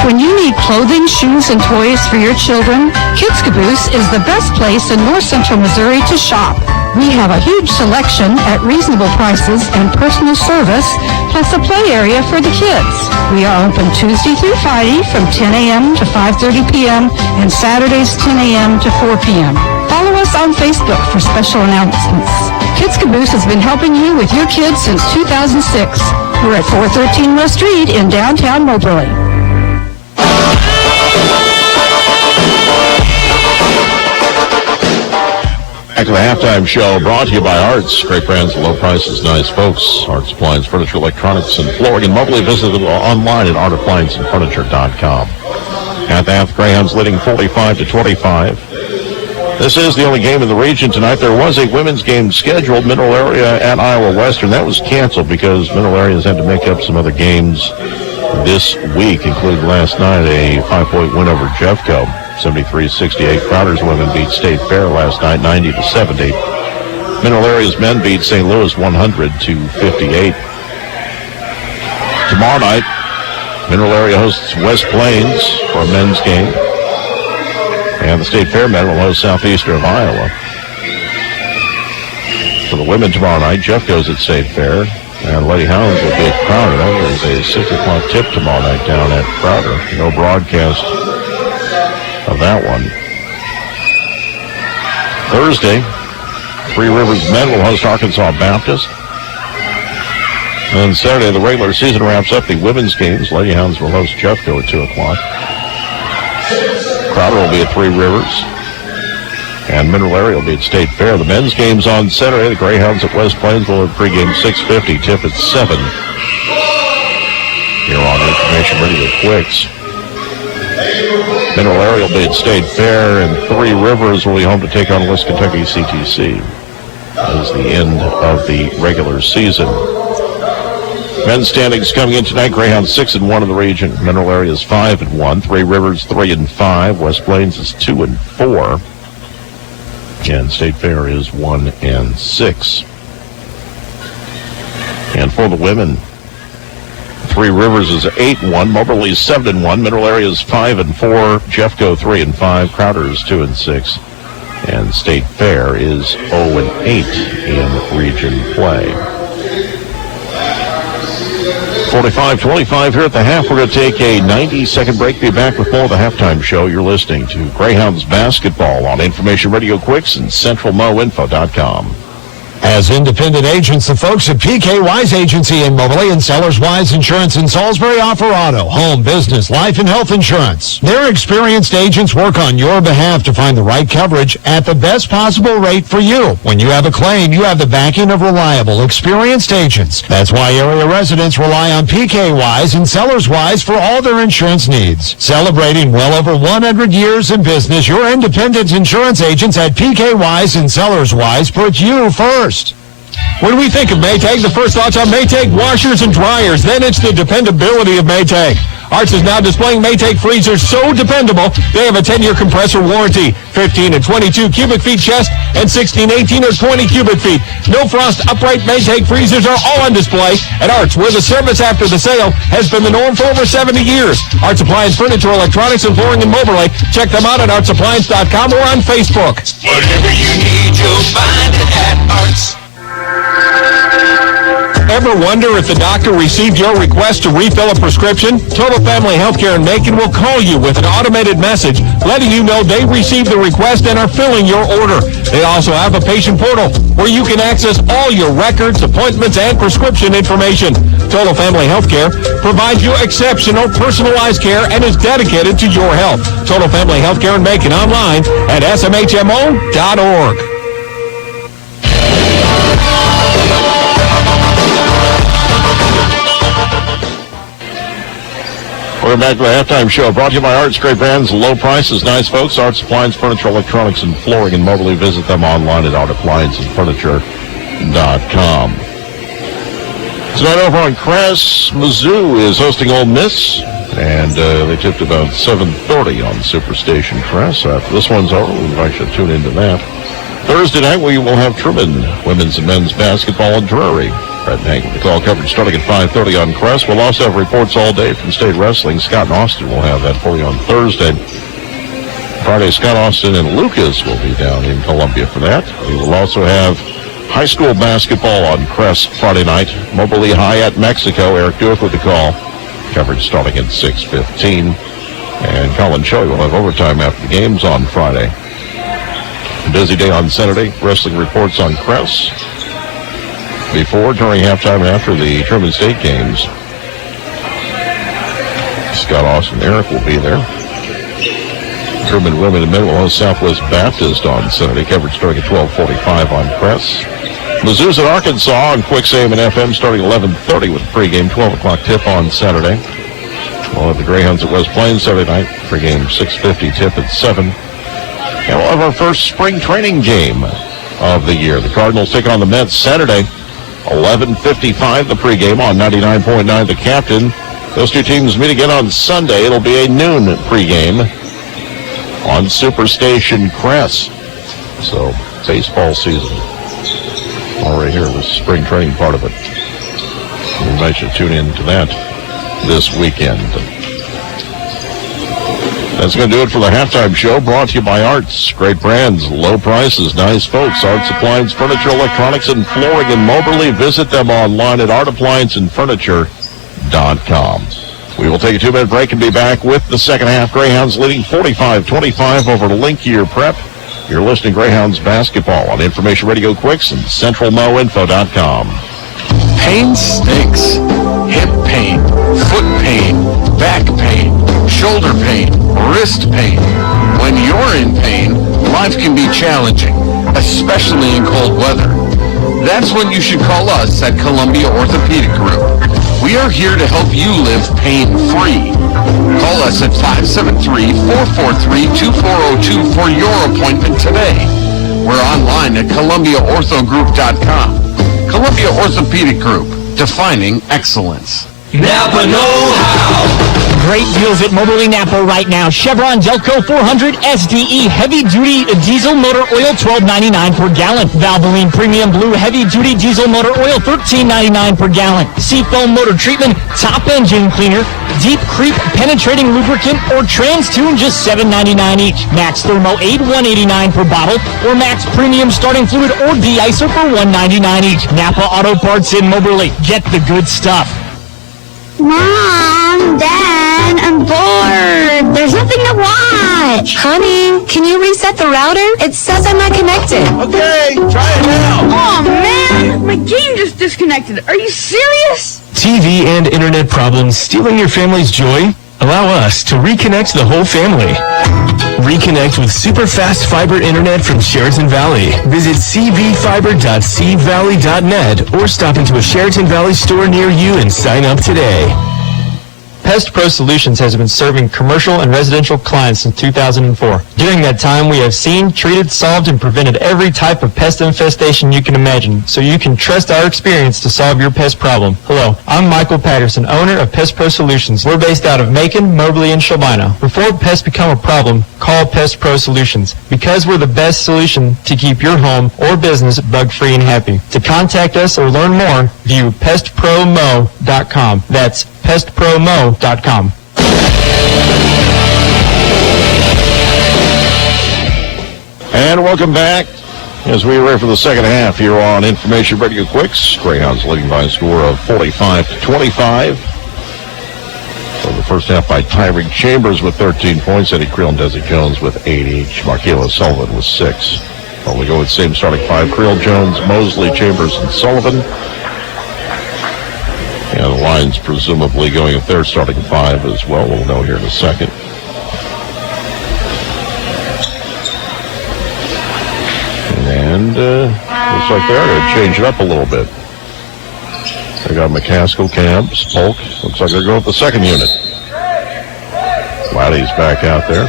When you need clothing, shoes, and toys for your children, Kids Caboose is the best place in North Central Missouri to shop. We have a huge selection at reasonable prices and personal service, plus a play area for the kids. We are open Tuesday through Friday from 10 a.m. to 5:30 p.m. and Saturdays 10 a.m. to 4 p.m. Follow us on Facebook for special announcements. Kids Caboose has been helping you with your kids since 2006. We're at 413 West Street in downtown Moberly. Back to the halftime show, brought to you by Arts. Great brands, low prices, nice folks. Arts Appliance, Furniture, Electronics, and Flooring in Moberly. Visit them online at artapplianceandfurniture.com. At the half, Greyhounds leading 45-25. This is the only game in the region tonight. There was a women's game scheduled, Mineral Area at Iowa Western. That was canceled because Mineral Area has had to make up some other games this week, including last night a 5-point win over Jeffco. 73-68. Crowder's women beat State Fair last night, 90-70. Mineral Area's men beat St. Louis 100-58. Tomorrow night, Mineral Area hosts West Plains for a men's game. And the State Fair men will host Southeastern of Iowa. For the women tomorrow night, Jeff goes at State Fair, and Lady Hounds will be at Crowder. That is a 6 o'clock tip tomorrow night down at Crowder. No broadcast of that one. Thursday, Three Rivers men will host Arkansas Baptist. And Saturday, the regular season wraps up the women's games. Lady Hounds will host Jeffco at 2 o'clock. Crowder will be at Three Rivers. And Mineral Area will be at State Fair. The men's games on Saturday. The Greyhounds at West Plains will have pregame 6:50. Tip at 7. Here on Information Radio Quicks. Mineral Area will be at State Fair, and Three Rivers will be home to take on West Kentucky CTC. That is the end of the regular season. Men's standings coming in tonight. Greyhounds 6-1 in the region. Mineral Area is 5-1. Three Rivers 3-5. West Plains is 2-4. And State Fair is 1-6. And for the women, Three Rivers is 8-1. Moberly is 7-1. Mineral Area is 5-4. Jeffco 3-5. Crowder is 2-6. And State Fair is 0-8 in region play. 45-25 here at the half. We're going to take a 90-second break. Be back with more of the halftime show. You're listening to Greyhounds basketball on Information Radio Quicks and CentralMoInfo.com. As independent agents, the folks at PK Wise Agency in Moberly and Sellers Wise Insurance in Salisbury offer auto, home, business, life, and health insurance. Their experienced agents work on your behalf to find the right coverage at the best possible rate for you. When you have a claim, you have the backing of reliable, experienced agents. That's why area residents rely on PK Wise and Sellers Wise for all their insurance needs. Celebrating well over 100 years in business, your independent insurance agents at PK Wise and Sellers Wise put you first. When we think of Maytag, the first thought's on Maytag washers and dryers. Then it's the dependability of Maytag. Arts is now displaying Maytag freezers so dependable, they have a 10-year compressor warranty. 15 and 22 cubic feet chest and 16, 18, or 20 cubic feet. No frost upright Maytag freezers are all on display at Arts, where the service after the sale has been the norm for over 70 years. Arts Appliance, Furniture, Electronics, and Flooring in Moberly. Check them out at artsappliance.com or on Facebook. Whatever you need, you'll find it at Arts. Ever wonder if the doctor received your request to refill a prescription? Total Family Healthcare in Macon will call you with an automated message letting you know they received the request and are filling your order. They also have a patient portal where you can access all your records, appointments, and prescription information. Total Family Healthcare provides you exceptional personalized care and is dedicated to your health. Total Family Healthcare in Macon online at smhmo.org. We're back to the halftime show, brought to you by Arts. Great brands, low prices, nice folks. Arts Appliance, Furniture, Electronics, and Flooring in Moberly. Visit them online at artapplianceandfurniture.com. Tonight over on Cress, Mizzou is hosting Ole Miss, and they tipped about 7:30 on Superstation Cress. After this one's over, we invite you to tune into that. Thursday night, we will have Truman women's and men's basketball in Drury. Brett and Hank with the call coverage starting at 5:30 on Crest. We'll also have reports all day from State Wrestling. Scott and Austin will have that for you on Thursday. Friday, Scott Austin and Lucas will be down in Columbia for that. We will also have high school basketball on Crest Friday night. Moberly High at Mexico. Eric Duick with the call. Coverage starting at 6:15. And Colin Shelley will have overtime after the games on Friday. A busy day on Saturday. Wrestling reports on Crest. Before, during, halftime, after the Truman State games. Scott Austin and Eric will be there. Truman women and men will host Southwest Baptist on Saturday. Coverage starting at 12:45 on Crest. Mizzou's at Arkansas on Quicks AM and FM starting 11:30 with a pregame 12 o'clock tip on Saturday. We'll have the Greyhounds at West Plains Saturday night. Pregame 6:50 tip at 7. And we'll have our first spring training game of the year. The Cardinals take on the Mets Saturday, 11:55 the pregame on 99.9 The Captain. Those two teams meet again on Sunday. It'll be a noon pregame on Superstation Crest. So, baseball season already here, the spring training part of it. We invite you to tune in to that this weekend. That's going to do it for the halftime show, brought to you by Arts. Great brands, low prices, nice folks. Arts Appliance, Furniture, Electronics, and Flooring in Moberly. Visit them online at artapplianceandfurniture.com. We will take a 2-minute break and be back with the second half. Greyhounds leading 45-25 over Linkier Prep. You're listening to Greyhounds basketball on Information Radio Quicks and CentralMoInfo.com. Pain stinks. Hip pain, foot pain, back pain, shoulder pain, wrist pain. When you're in pain, life can be challenging, especially in cold weather. That's when you should call us at Columbia Orthopedic Group. We are here to help you live pain-free. Call us at 573-443-2402 for your appointment today. We're online at ColumbiaOrthoGroup.com. Columbia Orthopedic Group, defining excellence. Napa know-how. Great deals at Moberly Napa right now. Chevron Delco 400 SDE heavy-duty diesel motor oil, $12.99 per gallon. Valvoline Premium Blue heavy-duty diesel motor oil, $13.99 per gallon. Seafoam motor treatment, top engine cleaner, deep creep penetrating lubricant, or Trans-Tune, just $7.99 each. Max Thermo 8, $189 per bottle, or Max Premium starting fluid or de-icer for $1.99 each. Napa Auto Parts in Moberly. Get the good stuff. Mom, Dad, I'm bored. There's nothing to watch. Honey, can you reset the router? It says I'm not connected. Okay, try it now. Oh, man, my game just disconnected. Are you serious? TV and internet problems stealing your family's joy? Allow us to reconnect the whole family. Reconnect with super fast fiber internet from Sheraton Valley. Visit cvfiber.cvalley.net or stop into a Sheraton Valley store near you and sign up today. Pest Pro Solutions has been serving commercial and residential clients since 2004. During that time, we have seen, treated, solved, and prevented every type of pest infestation you can imagine, so you can trust our experience to solve your pest problem. Hello, I'm Michael Patterson, owner of Pest Pro Solutions. We're based out of Macon, Moberly, and Shelbina. Before pests become a problem, call Pest Pro Solutions, because we're the best solution to keep your home or business bug-free and happy. To contact us or learn more, view pestpromo.com. That's pestpromo.com. And welcome back as we are ready for the second half here on Information Radio Quicks. Greyhounds leading by a score of 45-25. So the first half by Tyreek Chambers with 13 points, Eddie Creel and Desi Jones with 8 each. Markela Sullivan with 6. Well, we go with same starting 5. Creel, Jones, Mosley, Chambers, and Sullivan. And the Lions presumably going if they're starting 5 as well. We'll know here in a second. And looks like they're going to change it up a little bit. They got McCaskill, Camps, Polk. Looks like they're going with the second unit. Laddie's back out there.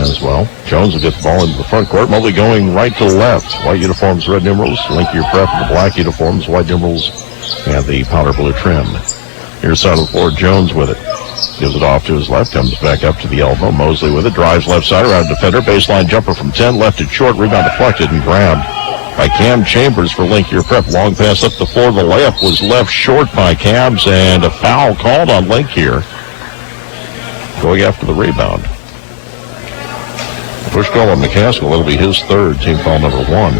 as well. Jones will get the ball into the front court. Moberly going right to left. White uniforms, red numerals. Link your prep. The black uniforms, white numerals, and the powder blue trim. Here's side of the floor. Jones with it. Gives it off to his left. Comes back up to the elbow. Mosley with it. Drives left side around defender. Baseline jumper from 10. Left it short. Rebound deflected and grabbed by Cam Chambers for Link your prep. Long pass up the floor. The layup was left short by Cabs, and a foul called on Link here. Going after the rebound. Push call on McCaskill. It'll be his third, team foul number 1.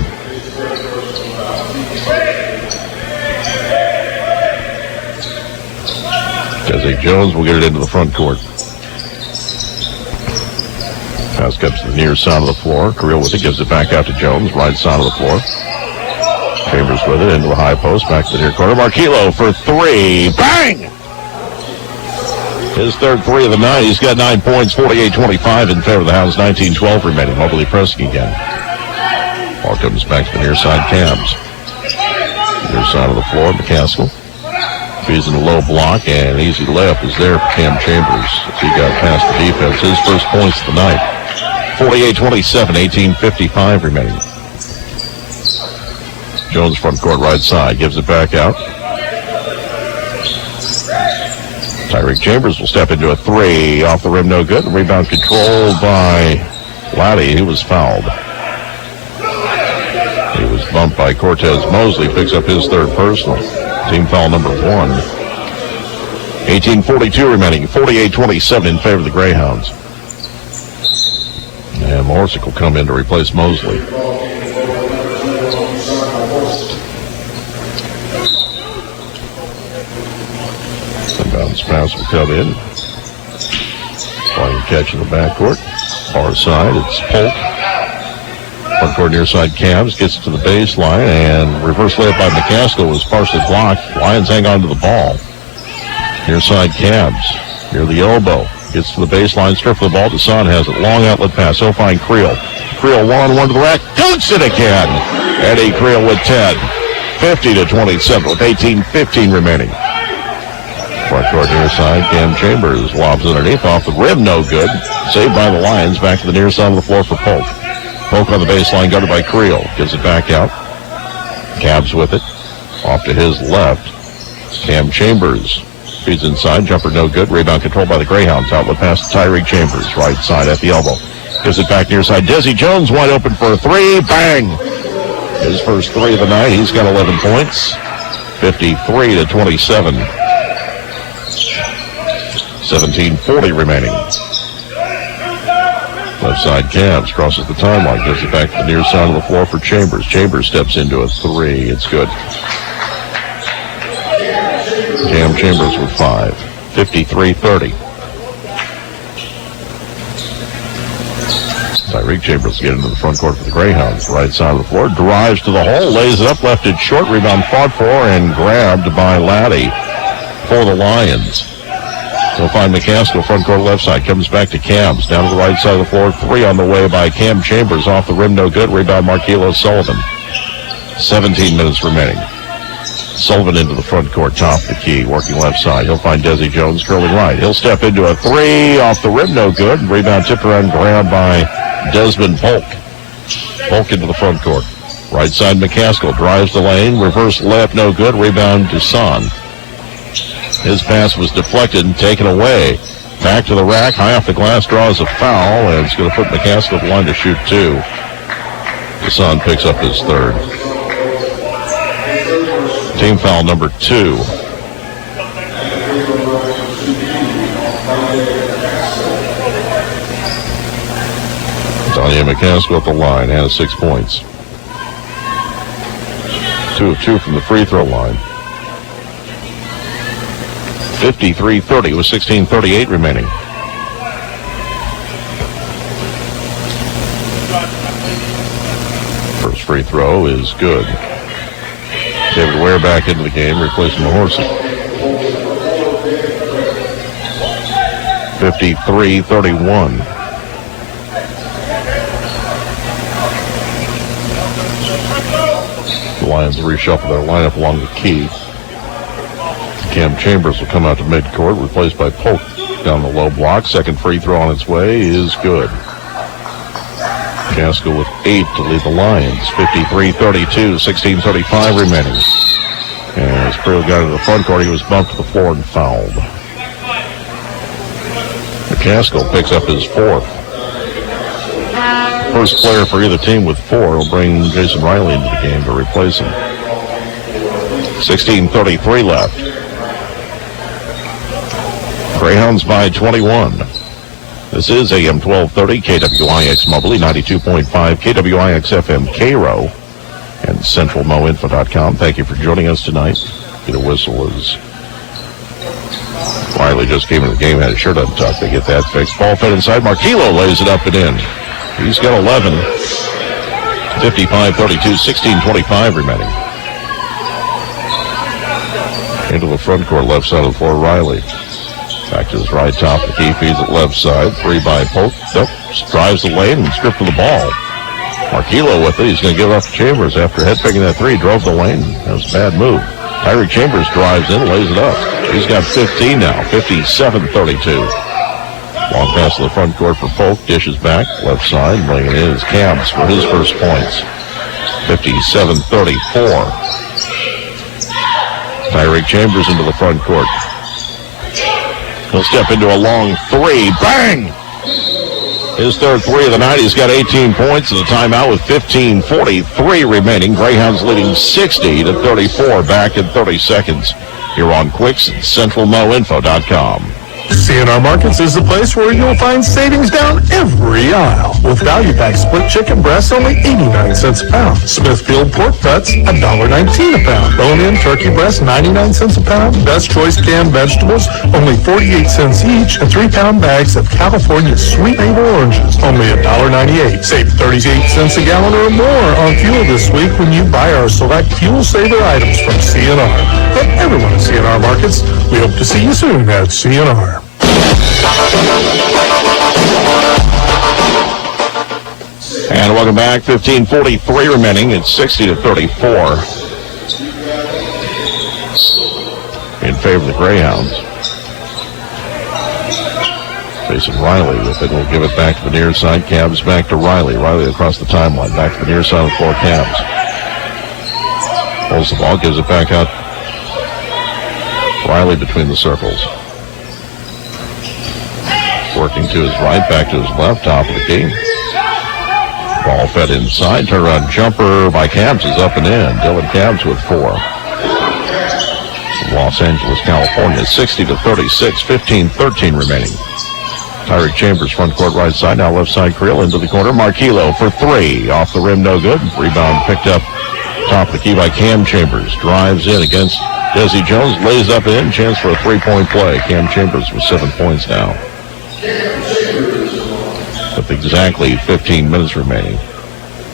Jesse Jones will get it into the front court. Pass comes to the near side of the floor. Creel with it, gives it back out to Jones, right side of the floor. Chambers with it into the high post, back to the near corner. Marquillo for 3. Bang! His third 3 of the night. He's got 9 points, 48-25 in favor of the Hounds, 19-12 remaining. Moberly pressing again. Ball comes back to the near side, Cabs. Near side of the floor, McCaskill. He's in a low block, and easy layup is there for Cam Chambers. He got past the defense. His first points of the night. 48-27, 18:55 remaining. Jones front court right side, gives it back out. Tyreek Chambers will step into a 3. Off the rim, no good. Rebound controlled by Laddie, who was fouled. He was bumped by Cortez Mosley, picks up his third personal. Team foul number 1. 18:42 remaining. 48-27 in favor of the Greyhounds. And Morsick will come in to replace Mosley. Bounce pass will come in. Playing catch in the backcourt. Far side, it's Polk. Front court near side, Cabs gets it to the baseline, and reverse layup by McCaskill was partially blocked. Lions hang on to the ball. Near side, Cabs near the elbow. Gets to the baseline, strip the ball. Desan has it. Long outlet pass. He'll find Creel. Creel one-on-one to the rack. Dukes it again. Eddie Creel with 10. 50-27 with 18:15 remaining. Front court near side, Cam Chambers lobs underneath off the rim, no good. Saved by the Lions, back to the near side of the floor for Polk. Polk on the baseline, guarded by Creel. Gives it back out. Cabs with it. Off to his left. Cam Chambers feeds inside, jumper no good. Rebound controlled by the Greyhounds. Outlet pass to Tyreek Chambers, right side at the elbow. Gives it back near side. Desi Jones wide open for a 3. Bang! His first 3 of the night. He's got 11 points. 53-27. 17:40 remaining. Left side, Cabs crosses the timeline, gives it back to the near side of the floor for Chambers. Chambers steps into a 3. It's good. Cam Chambers with 5. 53-30. Tyreek Chambers get into the front court for the Greyhounds. Right side of the floor, drives to the hole, lays it up, left it short. Rebound fought for and grabbed by Laddie for the Lions. We'll find McCaskill, front court left side. Comes back to Cabs. Down to the right side of the floor. 3 on the way by Cam Chambers. Off the rim, no good. Rebound, Marquillo Sullivan. 17 minutes remaining. Sullivan into the front court, top of the key. Working left side. He'll find Desi Jones curling right. He'll step into a 3. Off the rim, no good. Rebound tipped around, grabbed by Desmond Polk. Polk into the front court. Right side, McCaskill. Drives the lane. Reverse left, no good. Rebound, Dusan. His pass was deflected and taken away. Back to the rack, high off the glass, draws a foul, and it's going to put McCaskill at the line to shoot 2. Desan picks up his third. Team foul number 2. Tanya McCaskill at the line has 6 points. 2 of 2 from the free throw line. 53-30 with 16:38 remaining. First free throw is good. David Ware back into the game, replacing Mahorsi. 53-31. The Lions reshuffle their lineup along the key. Cam Chambers will come out to midcourt, replaced by Polk down the low block. Second free throw on its way is good. McCaskill with 8 to lead the Lions. 53-32, 16:35 remaining. As Creel got into the front court, he was bumped to the floor and fouled. McCaskill picks up his 4th. First player for either team with 4 will bring Jason Riley into the game to replace him. 16:33 left. Greyhounds by 21. This is AM 1230, KWIX Moberly, 92.5, KWIX FM Cairo, and CentralMoInfo.com. Thank you for joining us tonight. The whistle is Riley just came into the game, had his shirt untucked. They get that fixed. Ball fed inside. Marquillo lays it up and in. He's got 11. 55-32, 16:25 remaining. Into the front court, left side of the floor, Riley. Back to his right, top of the key, feeds it left side. 3 by Polk. Nope. Drives the lane and stripped to the ball. Marquillo with it. He's going to give it up to Chambers after head picking that 3. Drove the lane. That was a bad move. Tyreek Chambers drives in, lays it up. He's got 15 now. 57-32. Long pass to the front court for Polk. Dishes back. Left side. Laying it in is Cabs for his first points. 57-34. Tyreek Chambers into the front court. He'll step into a long 3. Bang! His third 3 of the night. He's got 18 points and a timeout with 15:43 remaining. Greyhounds leading 60-34 back in 30 seconds. Here on Quicks and CentralMoInfo.com. CNR Markets is the place where you'll find savings down every aisle. With value pack split chicken breasts only 89 cents a pound. Smithfield pork butts $1.19 a pound. Bone-in turkey breast 99 cents a pound. Best choice canned vegetables only 48 cents each. And 3-pound bags of California sweet navel oranges only $1.98. Save 38 cents a gallon or more on fuel this week when you buy our select fuel saver items from CNR. From everyone at CNR Markets, we hope to see you soon at CNR. And welcome back. 15:43 remaining. It's 60-34 in favor of the Greyhounds. Facing Riley with it. We'll give it back to the near side. Cabs back to Riley. Riley across the timeline. Back to the near side of the floor. Cabs holds the ball. Gives it back out. Riley between the circles. Working to his right, back to his left, top of the key. Ball fed inside, turnaround jumper by Cabs is up and in. Dylan Cabs with 4. Los Angeles, California, 60-36, 15-13 remaining. Tyreek Chambers, front court right side, now left side Creel into the corner. Marquillo for 3, off the rim, no good. Rebound picked up top of the key by Cam Chambers. Drives in against Desi Jones, lays up in, chance for a 3-point play. Cam Chambers with 7 points now. With exactly 15 minutes remaining.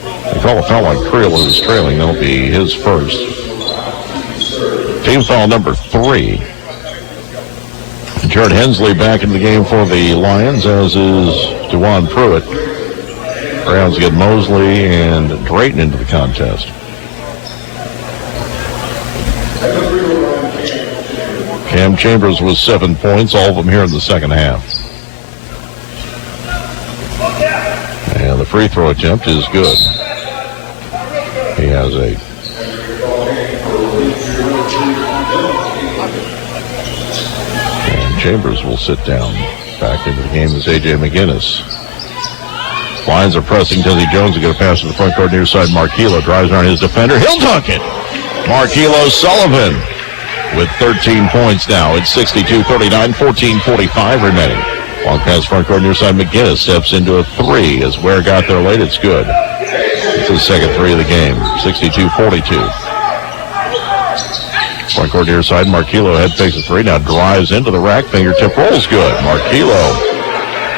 They call a foul on Creel who was trailing. That'll be his first. Team foul number 3. Jared Hensley back into the game for the Lions, as is DeJuan Pruitt. Browns get Mosley and Drayton into the contest. Cam Chambers with 7 points, all of them here in the second half. And the free throw attempt is good. He has 8. And Chambers will sit down. Back into the game is A.J. McGinnis. Lions are pressing. Desi Jones will get a pass to the front court near side. Marquillo drives around his defender. He'll dunk it. Marquillo Sullivan with 13 points now. It's 62-39, 14:45 remaining. Long pass front court near side. McGinnis steps into a 3. As Ware got there late, it's good. It's his second 3 of the game. 62-42. Front court near side. Marquillo head fakes a 3. Now drives into the rack. Fingertip rolls good. Marquillo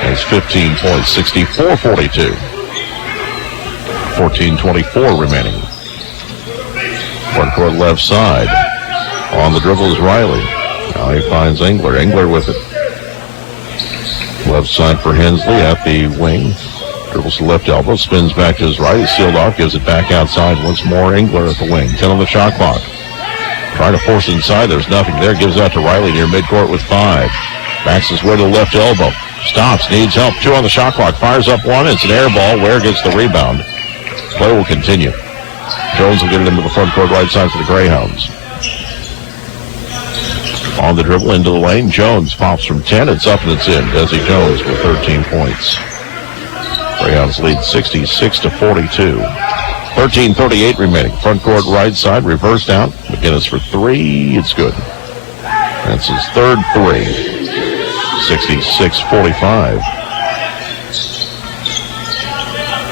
has 15 points. 64-42. 14:24 remaining. Front court left side. On the dribble is Riley. Now he finds Engler. Engler with it. Left side for Hensley at the wing. Dribbles to left elbow. Spins back to his right. He's sealed off. Gives it back outside. Once more Engler at the wing. 10 on the shot clock. Trying to force inside. There's nothing there. Gives out to Riley near midcourt with 5. Backs his way to the left elbow. Stops, needs help. 2 on the shot clock. Fires up 1. It's an air ball. Ware gets the rebound. Play will continue. Jones will get it into the front court right side for the Greyhounds. On the dribble into the lane. Jones pops from 10. It's up and it's in. Desi Jones with 13 points. Greyhounds lead 66-42. 13:38 remaining. Front court right side. Reversed out. McGinnis for 3. It's good. That's his third 3. 66-45.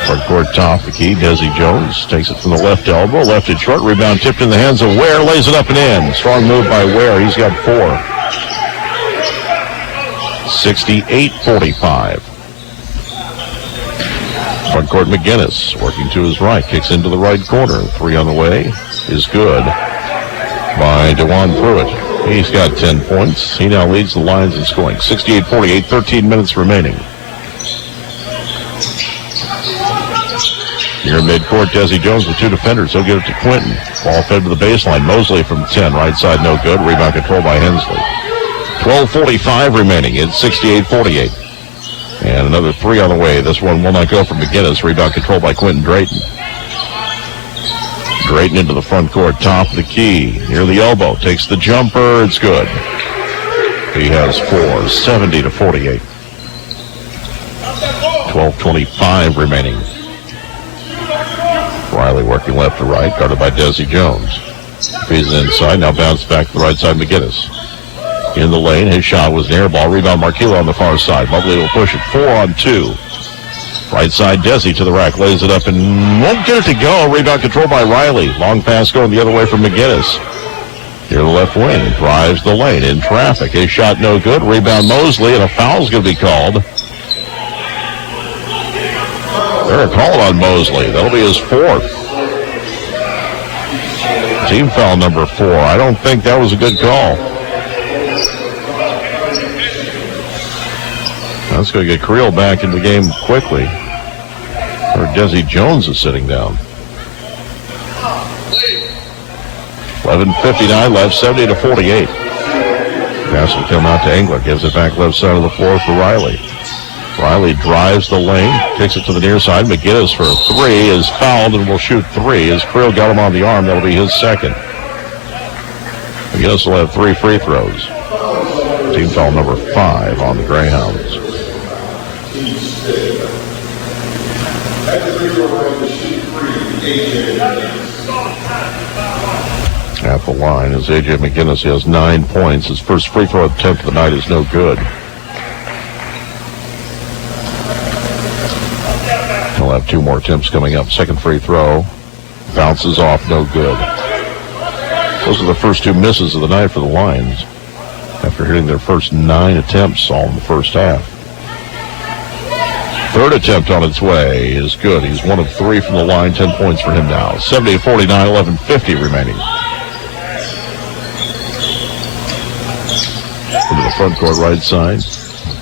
Front court top the key. Desi Jones takes it from the left elbow. Left it short. Rebound tipped in the hands of Ware. Lays it up and in. Strong move by Ware. He's got 4. 68-45. Front court McGinnis working to his right. Kicks into the right corner. 3 on the way is good by DeJuan Pruitt. He's got 10 points. He now leads the Lions in scoring. 68-48, 13 minutes remaining. Near midcourt, Desi Jones with 2 defenders. He'll get it to Quinton. Ball fed to the baseline. Mosley from 10. Right side, no good. Rebound controlled by Hensley. 12:45 remaining. It's 68-48. And another 3 on the way. This one will not go for McGinnis. Rebound controlled by Quentin Drayton. Drayton into the front court, top of the key. Near the elbow. Takes the jumper. It's good. He has 4. 70-48. 12:25 remaining. Riley working left to right, guarded by Desi Jones. Feeds it inside, now bounce back to the right side, McGinnis. In the lane, his shot was an air ball. Rebound, Marquillo on the far side. Moberly will push it 4-on-2. Right side, Desi to the rack, lays it up and won't get it to go. Rebound controlled by Riley. Long pass going the other way from McGinnis. Near the left wing, drives the lane in traffic. His shot no good. Rebound Mosley, and a foul's going to be called. They're calling on Mosley. That'll be his 4th. Team foul number 4. I don't think that was a good call. That's going to get Creel back in the game quickly. Or Desi Jones is sitting down. 11:59 left, 70-48. Pass will come out to Engler. Gives it back left side of the floor for Riley. Riley drives the lane, kicks it to the near side. McGinnis for 3 is fouled and will shoot 3. As Creel got him on the arm, that'll be his 2nd. McGinnis will have 3 free throws. Team foul number 5 on the Greyhounds. At the line is A.J. McGinnis. He has 9 points. His first free throw attempt of the night is no good. He'll have 2 more attempts coming up. Second free throw. Bounces off, no good. Those are the first 2 misses of the night for the Lions after hitting their first 9 attempts all in the first half. Third attempt on its way is good. He's 1 of 3 from the line. 10 points for him now. 70-49, 11:50 remaining. Into the front court right side.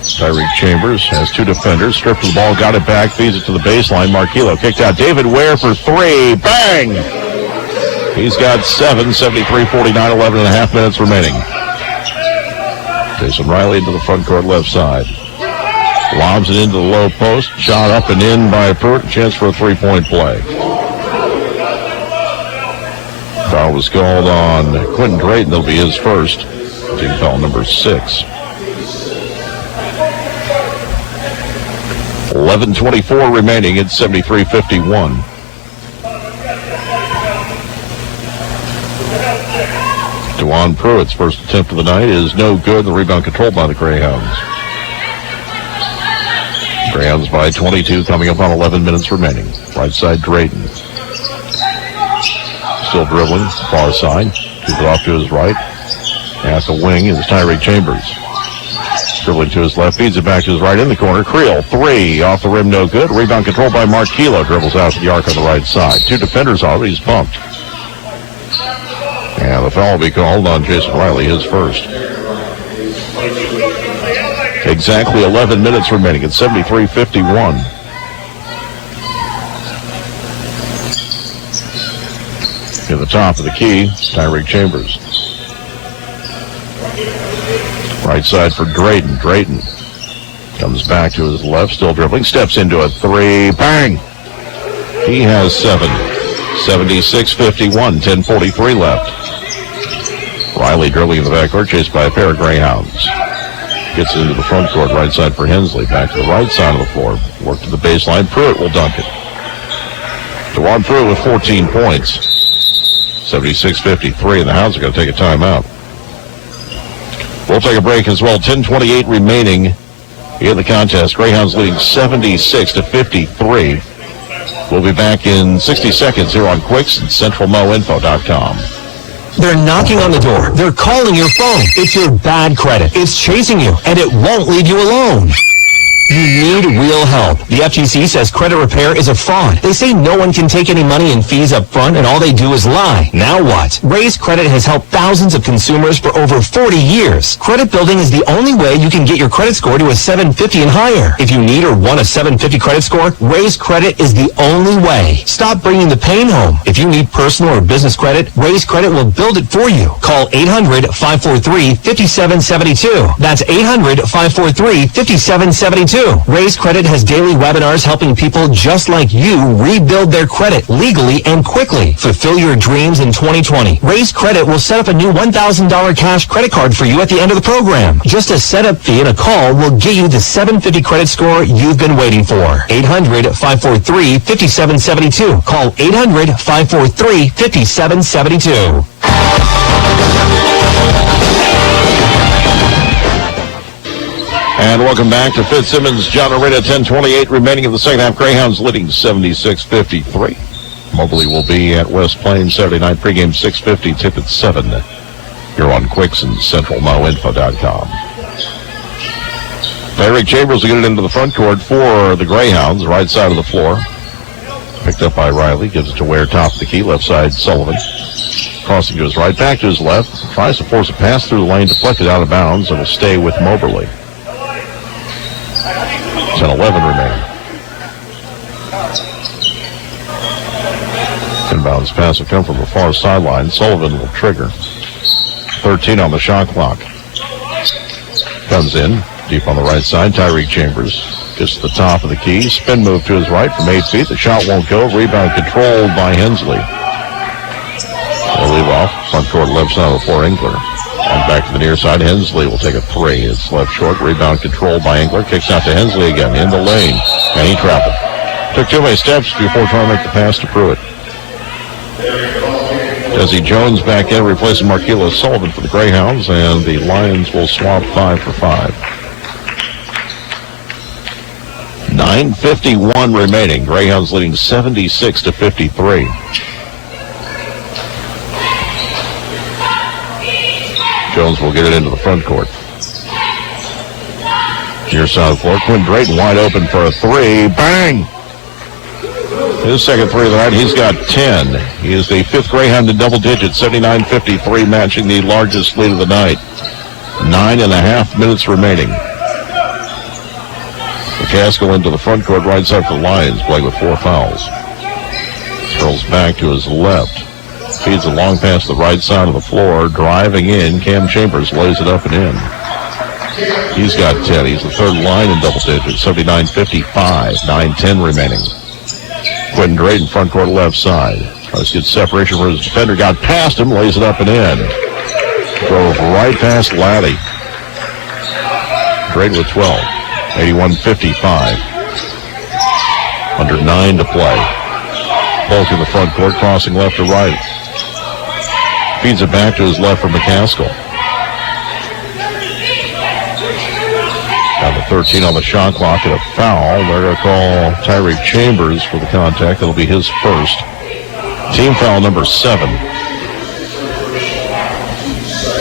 Tyreek Chambers has 2 defenders. Stripped the ball, got it back, feeds it to the baseline. Marquillo kicked out. David Ware for 3. Bang! He's got 7. 73-49, 11 and a half minutes remaining. Jason Riley into the front court left side. Lobs it into the low post. Shot up and in by Pruitt. Chance for a 3-point play. Foul was called on Quentin Drayton. That'll be his first. Team foul number 6. 11:24 remaining. It's 73-51. DeJuan Pruitt's first attempt of the night is no good. The rebound controlled by the Greyhounds. Greyhounds by 22, coming up on 11 minutes remaining. Right side, Drayton. Still dribbling, far side. Gives it off to his right. At the wing is Tyreek Chambers. Dribbling to his left, feeds it back to his right in the corner. Creel, 3, off the rim, no good. Rebound controlled by Marquillo. Dribbles out to the arc on the right side. 2 defenders already. He's bumped. And the foul will be called on Jason Riley, his first. Exactly 11 minutes remaining. It's 73-51. At the top of the key, Tyreek Chambers. Right side for Drayton. Drayton Comes back to his left, still dribbling, steps into a three, bang! He has 7. 76-51, 10:43 left. Riley dribbling in the backcourt, chased by a pair of Greyhounds. Gets into the front court, right side for Hensley. Back to the right side of the floor. Work to the baseline. Pruitt will dunk it. DeJuan Pruitt with 14 points. 76-53, and the Hounds are going to take a timeout. We'll take a break as well. 10:28 remaining in the contest. Greyhounds leading 76-53. We'll be back in 60 seconds here on Quicks and CentralMoInfo.com. They're knocking on the door. They're calling your phone. It's your bad credit. It's chasing you, and it won't leave you alone. You need real help. The FGC says credit repair is a fraud. They say no one can take any money in fees up front, and all they do is lie. Now what? Raise Credit has helped thousands of consumers for over 40 years. Credit building is the only way you can get your credit score to a 750 and higher. If you need or want a 750 credit score, Raise Credit is the only way. Stop bringing the pain home. If you need personal or business credit, Raise Credit will build it for you. Call 800-543-5772. That's 800-543-5772. Raise Credit has daily webinars helping people just like you rebuild their credit legally and quickly. Fulfill your dreams in 2020. Raise Credit will set up a new $1,000 cash credit card for you at the end of the program. Just a setup fee and a call will get you the 750 credit score you've been waiting for. 800-543-5772. Call 800-543-5772. And welcome back to Fitzsimmons, John Arena. 10:28 remaining in the second half. Greyhounds leading 76-53. Moberly will be at West Plains Saturday night. Pregame 6:50, tip at 7. You're on Quicks and CentralMoInfo.com. Tyreek Chambers will get it into the front court for the Greyhounds, right side of the floor. Picked up by Riley, gives it to Ware, top of the key, left side Sullivan. Crossing to his right, back to his left. Tries to force a pass through the lane, deflected out of bounds, and will stay with Moberly. 10-11 remaining. Inbounds pass will come from the far sideline. Sullivan will trigger. 13 on the shot clock. Comes in deep on the right side. Tyreek Chambers gets to the top of the key. Spin move to his right from 8 feet. The shot won't go. Rebound controlled by Hensley. They'll leave off. Front court left side of the floor, Engler. And back to the near side, Hensley will take a three. It's left short. Rebound controlled by Engler. Kicks out to Hensley again in the lane. And he trapped it. Took too many steps before trying to make the pass to Pruitt. Desi Jones back in, replacing Marquila Sullivan for the Greyhounds. And the Lions will swap 5 for 5. 9:51 remaining. Greyhounds leading 76-53. Jones will get it into the front court. Near side of the floor, Quinn Drayton wide open for a three. Bang! His second three of the night. He's got 10. He is the fifth Greyhound in double digits, 79-53, matching the largest lead of the night. 9.5 minutes remaining. McCaskill into the front court, right side for the Lions, playing with 4 fouls. Throws back to his left. Feeds a long pass to the right side of the floor. Driving in, Cam Chambers lays it up and in. He's got 10. He's the third line in double digits, 79-55, 9:10 remaining. Quentin Drayton, front court left side. Tries to get separation from his defender. Got past him, lays it up and in. Drove right past Laddie. Drayton with 12, 81-55. Under 9 to play. Polk in the front court, crossing left to right. Feeds it back to his left for McCaskill. Down to 13 on the shot clock and a foul. They're going to call Tyreek Chambers for the contact. That'll be his first. Team foul number 7.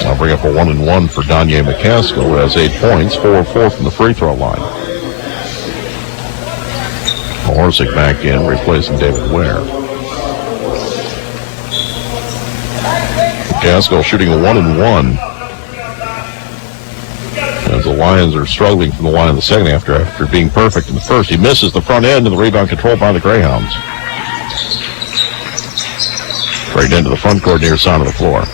I'll bring up a 1-and-1 for Danye McCaskill, who has 8 points, 4 of 4 from the free throw line. Horsick back in, replacing David Ware. McCaskill shooting a 1-and-1. As the Lions are struggling from the line in the second after being perfect in the first. He misses the front end, and the rebound controlled by the Greyhounds. Right into the front court near side of the floor.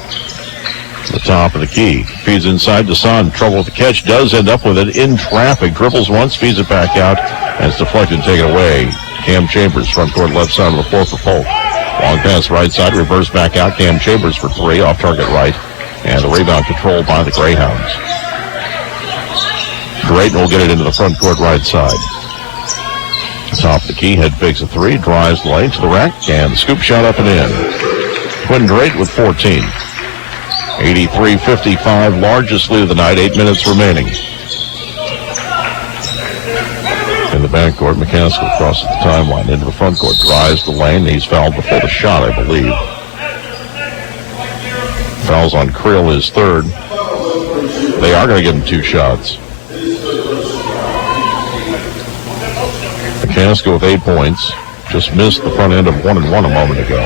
the top of the key. Feeds inside to Son. Trouble with the catch. Does end up with it in traffic. Dribbles once, feeds it back out. And it's deflected and taken away. Cam Chambers, front court left side of the floor for Polk. Long pass right side, reverse back out. Cam Chambers for three, off target right. And the rebound controlled by the Greyhounds. Drayton will get it into the front court right side. Top of the key, head fakes a three, drives the lane to the rack, and the scoop shot up and in. Quinn Drayton with 14. 83-55, largest lead of the night, 8 minutes remaining. In the backcourt, McCaskill crosses the timeline into the front court, drives the lane. He's fouled before the shot, I believe. Fouls on Creel, his third. They are going to give him 2 shots. McCaskill with 8 points. Just missed the front end of 1-1 a moment ago.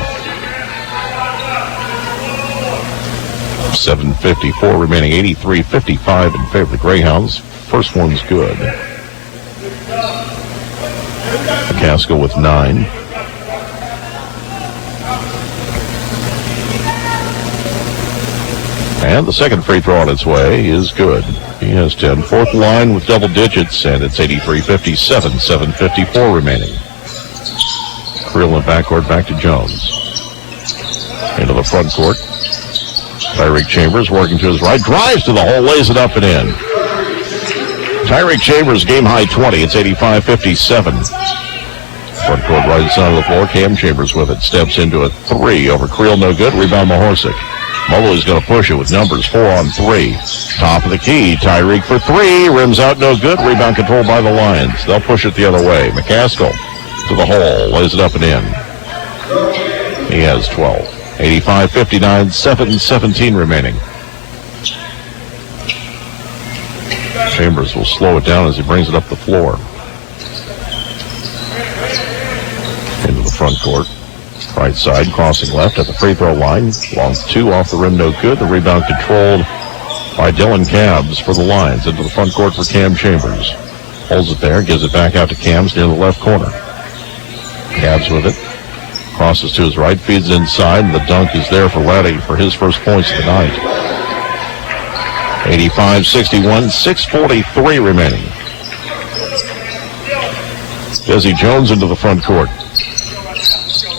7:54 remaining, 83-55 in favor of the Greyhounds. First one's good. McCaskill with 9. And the second free throw on its way is good. He has 10. Fourth line with double digits, and it's 83-57, 7:54 remaining. Creel in backcourt, back to Jones. Into the front court. Tyreek Chambers working to his right, drives to the hole, lays it up and in. Tyreek Chambers, game high 20. It's 85-57. Front court right side of the floor. Cam Chambers with it. Steps into a three over Creel, no good. Rebound Mahorsic. Moberly's going to push it with numbers 4 on 3. Top of the key. Tyreek for 3. Rims out, no good. Rebound controlled by the Lions. They'll push it the other way. McCaskill to the hole. Lays it up and in. He has 12. 85-59, 7:17 remaining. Chambers will slow it down as he brings it up the floor. Into the front court. Right side, crossing left at the free throw line. Long 2 off the rim, no good. The rebound controlled by Dylan Cabs for the Lions. Into the front court for Cam Chambers. Holds it there, gives it back out to Cams near the left corner. Cabs with it. Crosses to his right, feeds inside, and the dunk is there for Laddie for his first points of the night. 85-61, 6:43 remaining. Desi Jones into the front court.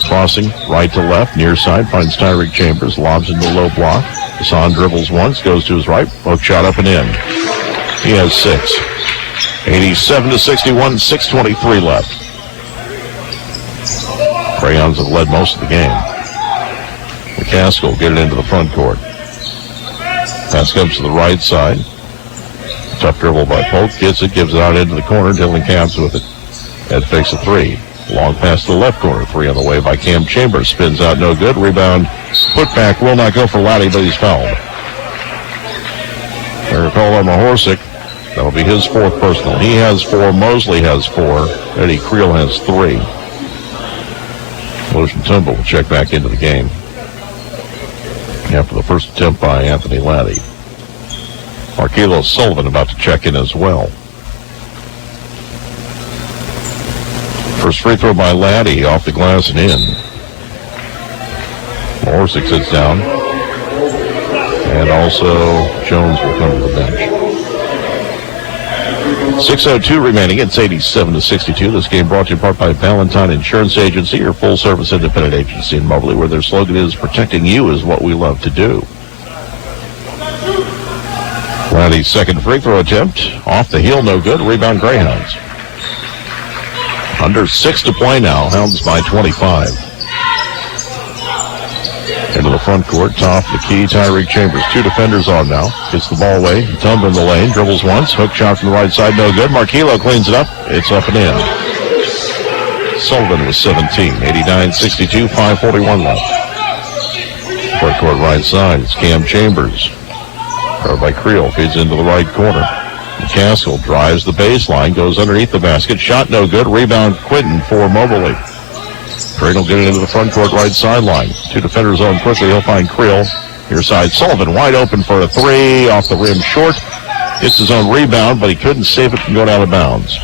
Crossing right to left, near side, finds Tyreek Chambers, lobs into the low block. Hassan dribbles once, goes to his right, hook shot up and in. He has 6. 87-61, 6:23 left. Greyhounds have led most of the game. McCaskill get it into the front court. Pass comes to the right side. Tough dribble by Polk. Gets it, gives it out into the corner. Dylan Cabs with it. Head fakes a 3. Long pass to the left corner. 3 on the way by Cam Chambers. Spins out, no good. Rebound, put back. Will not go for Laddie, but he's fouled. They're called on Mahorsic. That'll be his 4th personal. He has 4. Mosley has 4. Eddie Creel has 3. Motion Tumble will check back into the game after the first attempt by Anthony Laddie. Markelo Sullivan about to check in as well. First free throw by Laddie, off the glass and in. Mahorsic sits down. And also Jones will come to the bench. 6:02 remaining. It's 87-62. This game brought to you in part by Valentine Insurance Agency, your full-service independent agency in Moberly, where their slogan is, protecting you is what we love to do. Laddie's second free throw attempt. Off the heel, no good. Rebound Greyhounds. Under 6 to play now. Hounds by 25. Into the front court, top of the key, Tyreek Chambers. 2 defenders on now. Gets the ball away. Tumble in the lane. Dribbles once. Hook shot from the right side. No good. Markelo cleans it up. It's up and in. Sullivan with 17. 89-62. 5:41 left. Front court right side. It's Cam Chambers. Covered by Creel. Feeds into the right corner. McCaskill drives the baseline. Goes underneath the basket. Shot no good. Rebound Quinton for Moberly. Creel will get it into the front court right sideline. 2 defenders on quickly. He'll find Creel. Near side, Sullivan wide open for a 3. Off the rim short. Gets his own rebound, but he couldn't save it from going out of bounds.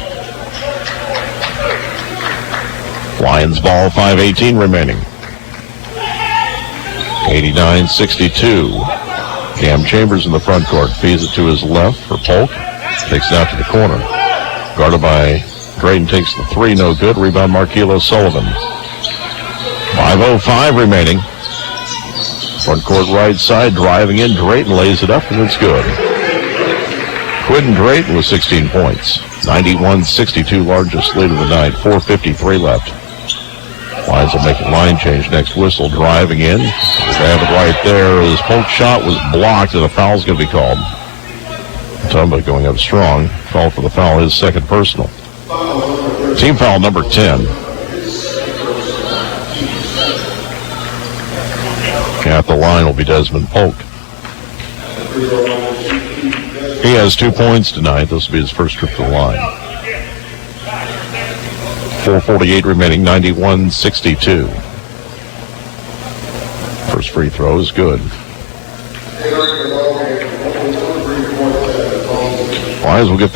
Lions ball, 5:18 remaining. 89-62. Cam Chambers in the front court. Feeds it to his left for Polk. Takes it out to the corner. Guarded by Drayton. Takes the three. No good. Rebound Marquilo Sullivan. 5:05 remaining. Front court right side. Driving in. Drayton lays it up and it's good. Quentin Drayton with 16 points. 91-62 largest lead of the night. 4:53 left. Lions will make a line change. Next whistle driving in. They have it right there. His Polk shot was blocked and a foul's going to be called. Tumba going up strong. Call for the foul, his second personal. Team foul number 10. At the line will be Desmond Polk. He has 2 points tonight. This will be his first trip to the line. 4:48 remaining, 91-62. First free throw is good. Lions will get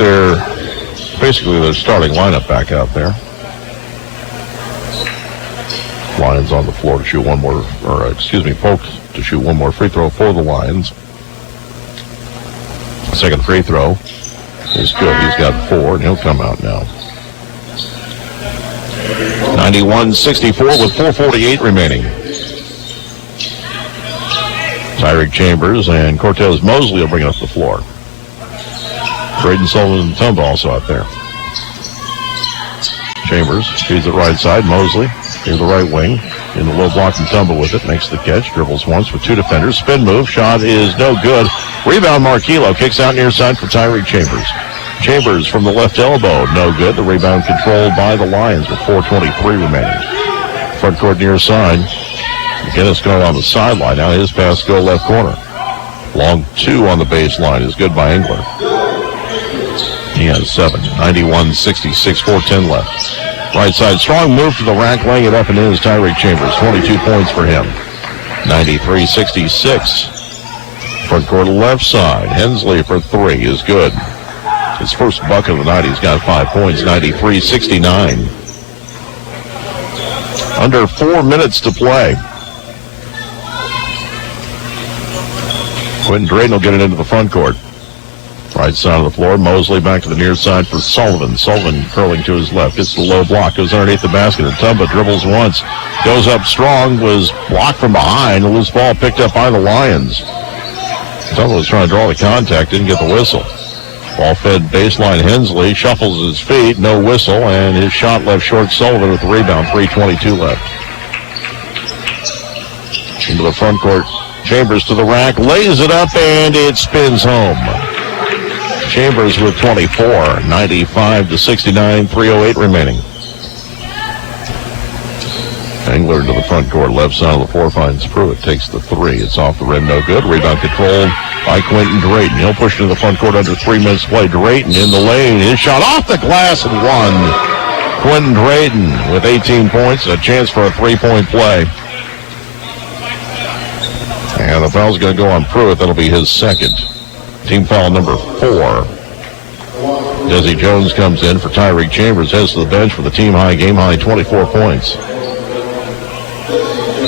basically their starting lineup back out there. Lions on the floor to shoot Polk to shoot one more free throw for the Lions. Second free throw is good. He's got 4, and he'll come out now. 91-64 with 4:48 remaining. Tyreek Chambers and Cortez Mosley will bring it up the floor. Braden Sullivan and Tumba also out there. Chambers feeds it right side. Mosley to the right wing. In the low block and Tumba with it. Makes the catch. Dribbles once with 2 defenders. Spin move. Shot is no good. Rebound Marquilo. Kicks out near side for Tyreek Chambers. Chambers from the left elbow. No good. The rebound controlled by the Lions with 4:23 remaining. Front court near side. McGinnis going on the sideline. Now his pass go left corner. Long 2 on the baseline is good by Engler. He has 7. 91-66, 4:10 left. Right side, strong move to the rack, laying it up and in is Tyreek Chambers. 22 points for him. 93-66. Front court left side. Hensley for 3 is good. His first bucket of the night. He's got 5 points. 93-69. Under 4 minutes to play. Quentin Drayton will get it into the front court. Right side of the floor. Mosley back to the near side for Sullivan. Sullivan curling to his left. Gets the low block. Goes underneath the basket. And Tumba dribbles once. Goes up strong. Was blocked from behind. A loose ball picked up by the Lions. Tumba was trying to draw the contact. Didn't get the whistle. Ball fed baseline. Hensley shuffles his feet. No whistle. And his shot left short. Sullivan with the rebound. 3:22 left. Into the front court. Chambers to the rack. Lays it up and it spins home. Chambers with 24, 95-69, 3:08 remaining. Engler to the front court, left side of the floor, finds Pruitt, takes the 3. It's off the rim, no good. Rebound controlled by Quentin Drayton. He'll push it to the front court under 3 minutes to play. Drayton in the lane, his shot off the glass and one. Quentin Drayton with 18 points, a chance for a 3-point play. And the foul's going to go on Pruitt. That'll be his second. Team foul number 4. Desi Jones comes in for Tyreek Chambers. Heads to the bench for the team high, game high, 24 points.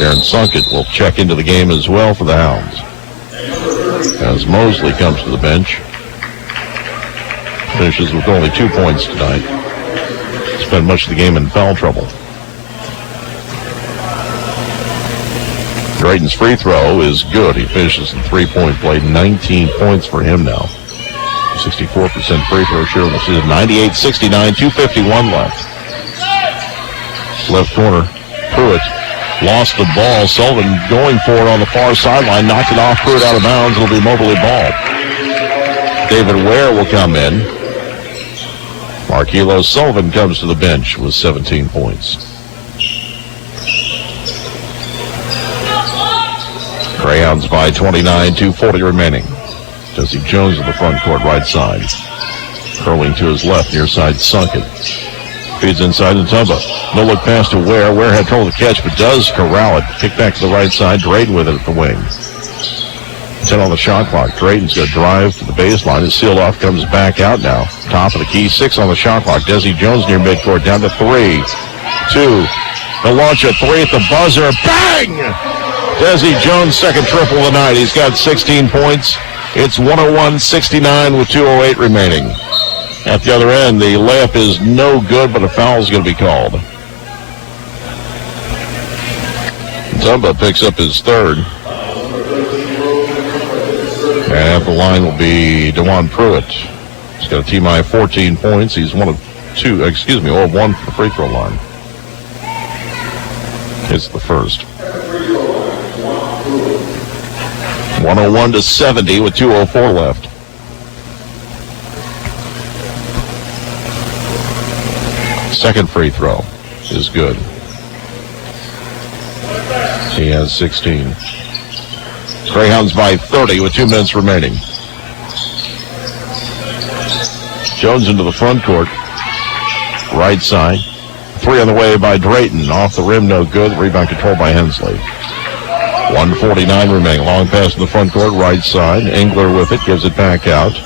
Aaron Sunkett will check into the game as well for the Hounds. As Mosley comes to the bench. Finishes with only 2 points tonight. Spent much of the game in foul trouble. Drayton's free throw is good. He finishes in 3-point play. 19 points for him now. 64% free throw share in the season. 98-69, 2:51 left. Left corner, Pruitt lost the ball. Sullivan going for it on the far sideline. Knocked it off. Pruitt out of bounds. It'll be Moberly ball. David Ware will come in. Marquilo Sullivan comes to the bench with 17 points. Greyhounds by 29, 2:40 remaining. Jesse Jones in the front court, right side. Curling to his left, near side Sunkett. Feeds inside to Tumba. No look pass to Ware. Ware had trouble to catch, but does corral it. Kick back to the right side. Drayton with it at the wing. 10 on the shot clock. Drayton's going to drive to the baseline. It's sealed off, comes back out now. Top of the key, 6 on the shot clock. Desi Jones near midcourt, down to 3, 2. The launch at 3 at the buzzer. Bang! Desi Jones, second triple of the night. He's got 16 points. It's 101-69 with 2:08 remaining. At the other end, the layup is no good, but a foul is going to be called. Zumba picks up his third. And at the line will be DeJuan Pruitt. He's got a team high 14 points. He's one of one for the free throw line. It's the first. 101-70 with 2:04 left. Second free throw is good. He has 16. Greyhounds by 30 with 2 minutes remaining. Jones into the front court. Right side. 3 on the way by Drayton. Off the rim, no good. Rebound controlled by Hensley. 1:49 remaining. Long pass in the front court, right side. Engler with it, gives it back out.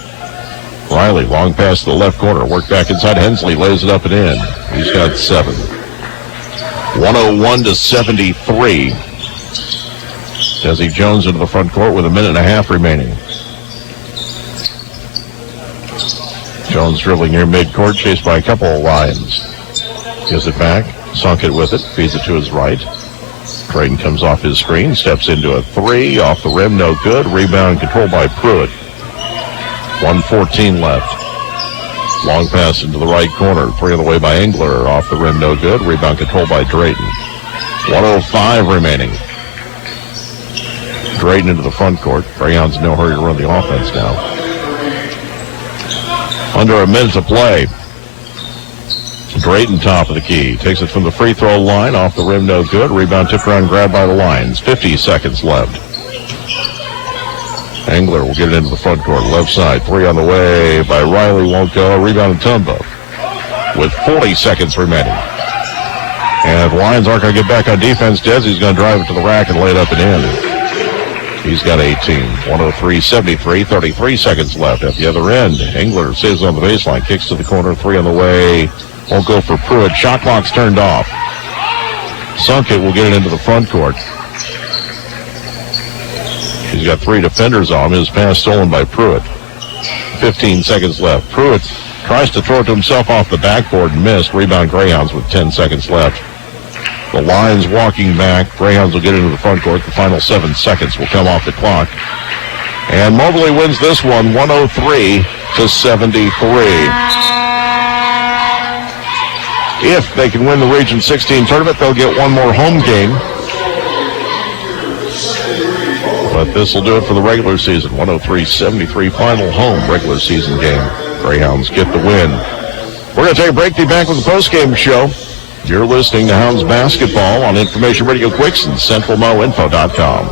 Riley, long pass to the left corner. Work back inside. Hensley lays it up and in. He's got 7. 101-73. Desi Jones into the front court with a minute and a half remaining. Jones dribbling near midcourt, chased by a couple of Lions. Gives it back, sunk it with it, feeds it to his right. Drayton comes off his screen, steps into a 3, off the rim, no good. Rebound controlled by Pruitt. 1:14 left. Long pass into the right corner, 3 on the way by Engler, off the rim, no good. Rebound controlled by Drayton. 1:05 remaining. Drayton into the front court. Greyhounds in no hurry to run the offense now. Under a minute to play. Drayton top of the key. Takes it from the free throw line. Off the rim, no good. Rebound tipped around, grabbed by the Lions. 50 seconds left. Engler will get it into the front court. Left side. 3 on the way by Riley. Won't go. Rebound Tumba. With 40 seconds remaining. And if the Lions aren't going to get back on defense, Desi's going to drive it to the rack and lay it up and in. He's got 18. 103-73, 33 seconds left. At the other end, Engler saves on the baseline, kicks to the corner, 3 on the way. Won't go for Pruitt. Shot clock's turned off. Sunkett will get it into the front court. He's got 3 defenders on him. His pass stolen by Pruitt. 15 seconds left. Pruitt tries to throw it to himself off the backboard and missed. Rebound Greyhounds with 10 seconds left. The Lions walking back. Greyhounds will get into the front court. The final 7 seconds will come off the clock. And Moberly wins this one 103-73. If they can win the Region 16 tournament, they'll get one more home game. But this will do it for the regular season. 103-73 final home regular season game. Greyhounds get the win. We're going to take a break. Be back with the postgame show. You're listening to Hounds Basketball on Information Radio Quicks and CentralMoInfo.com.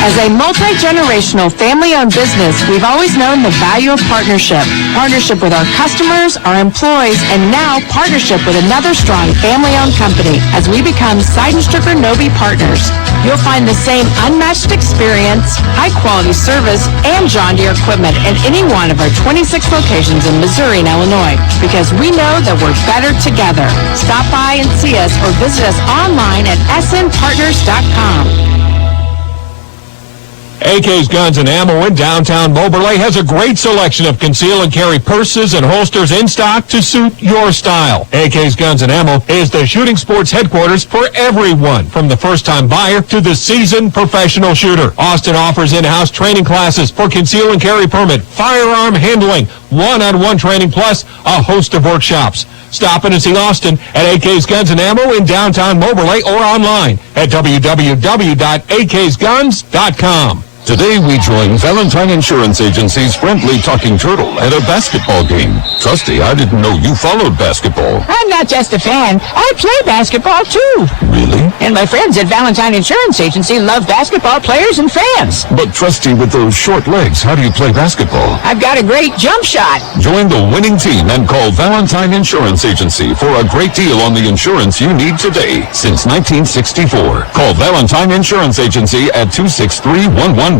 As a multi-generational family-owned business, we've always known the value of partnership. Partnership with our customers, our employees, and now partnership with another strong family-owned company as we become Seidenstricker-Nobe partners. You'll find the same unmatched experience, high-quality service, and John Deere equipment in any one of our 26 locations in Missouri and Illinois because we know that we're better together. Stop by and see us or visit us online at snpartners.com. AK's Guns and Ammo in downtown Moberly has a great selection of conceal and carry purses and holsters in stock to suit your style. AK's Guns and Ammo is the shooting sports headquarters for everyone, from the first-time buyer to the seasoned professional shooter. Austin offers in-house training classes for conceal and carry permit, firearm handling, one-on-one training, plus a host of workshops. Stop in and see Austin at AK's Guns and Ammo in downtown Moberly or online at www.aksguns.com. Today we join Valentine Insurance Agency's friendly talking turtle at a basketball game. Trusty, I didn't know you followed basketball. I'm not just a fan. I play basketball, too. Really? And my friends at Valentine Insurance Agency love basketball players and fans. But Trusty, with those short legs, how do you play basketball? I've got a great jump shot. Join the winning team and call Valentine Insurance Agency for a great deal on the insurance you need today. Since 1964. Call Valentine Insurance Agency at 263-1111.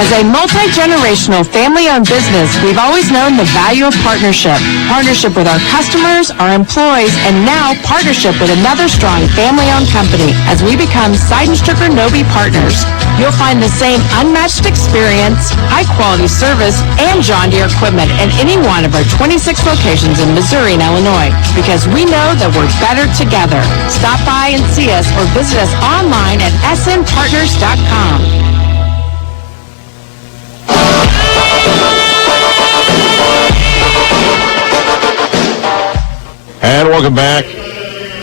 As a multi-generational family-owned business, we've always known the value of partnership. Partnership with our customers, our employees, and now partnership with another strong family-owned company as we become Seidenstricker Nobe partners. You'll find the same unmatched experience, high-quality service, and John Deere equipment in any one of our 26 locations in Missouri and Illinois, because we know that we're better together. Stop by and see us or visit us online at snpartners.com. And welcome back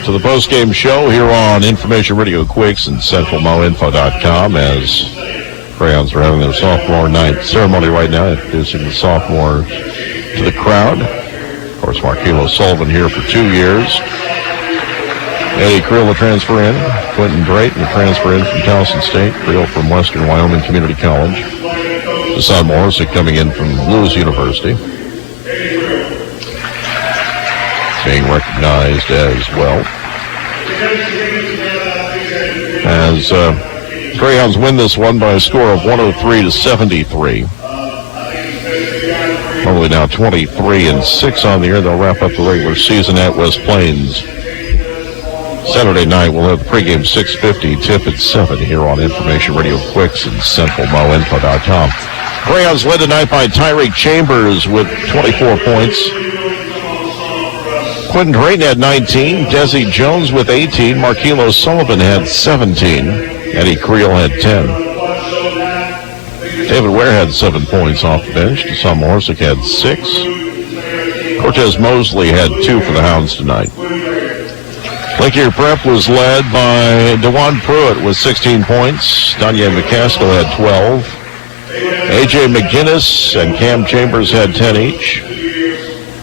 to the postgame show here on Information Radio Quicks and CentralMoInfo.com as Greyhounds are having their sophomore night ceremony right now, introducing the sophomores to the crowd. Of course, Marquilo Sullivan here for 2 years. Eddie Creel will transfer in. Quentin Drayton will transfer in from Towson State. Creel from Western Wyoming Community College. Deshaun Morrison coming in from Lewis University, being recognized as well. As Greyhounds win this one by a score of 103-73. Probably now 23-6 on the year. They'll wrap up the regular season at West Plains. Saturday night, we'll have the pregame 6:50 tip at 7 here on Information Radio Quicks and CentralMoInfo.com. Greyhounds led tonight by Tyreek Chambers with 24 points. Quentin Drayton had 19. Desi Jones with 18. Marquilo Sullivan had 17. Eddie Creel had 10. David Ware had 7 points off the bench. Deshaun Morsick had 6. Cortez Mosley had 2 for the Hounds tonight. Lincoln Prep was led by DeJuan Pruitt with 16 points. Danye McCaskill had 12. A.J. McGinnis and Cam Chambers had 10 each.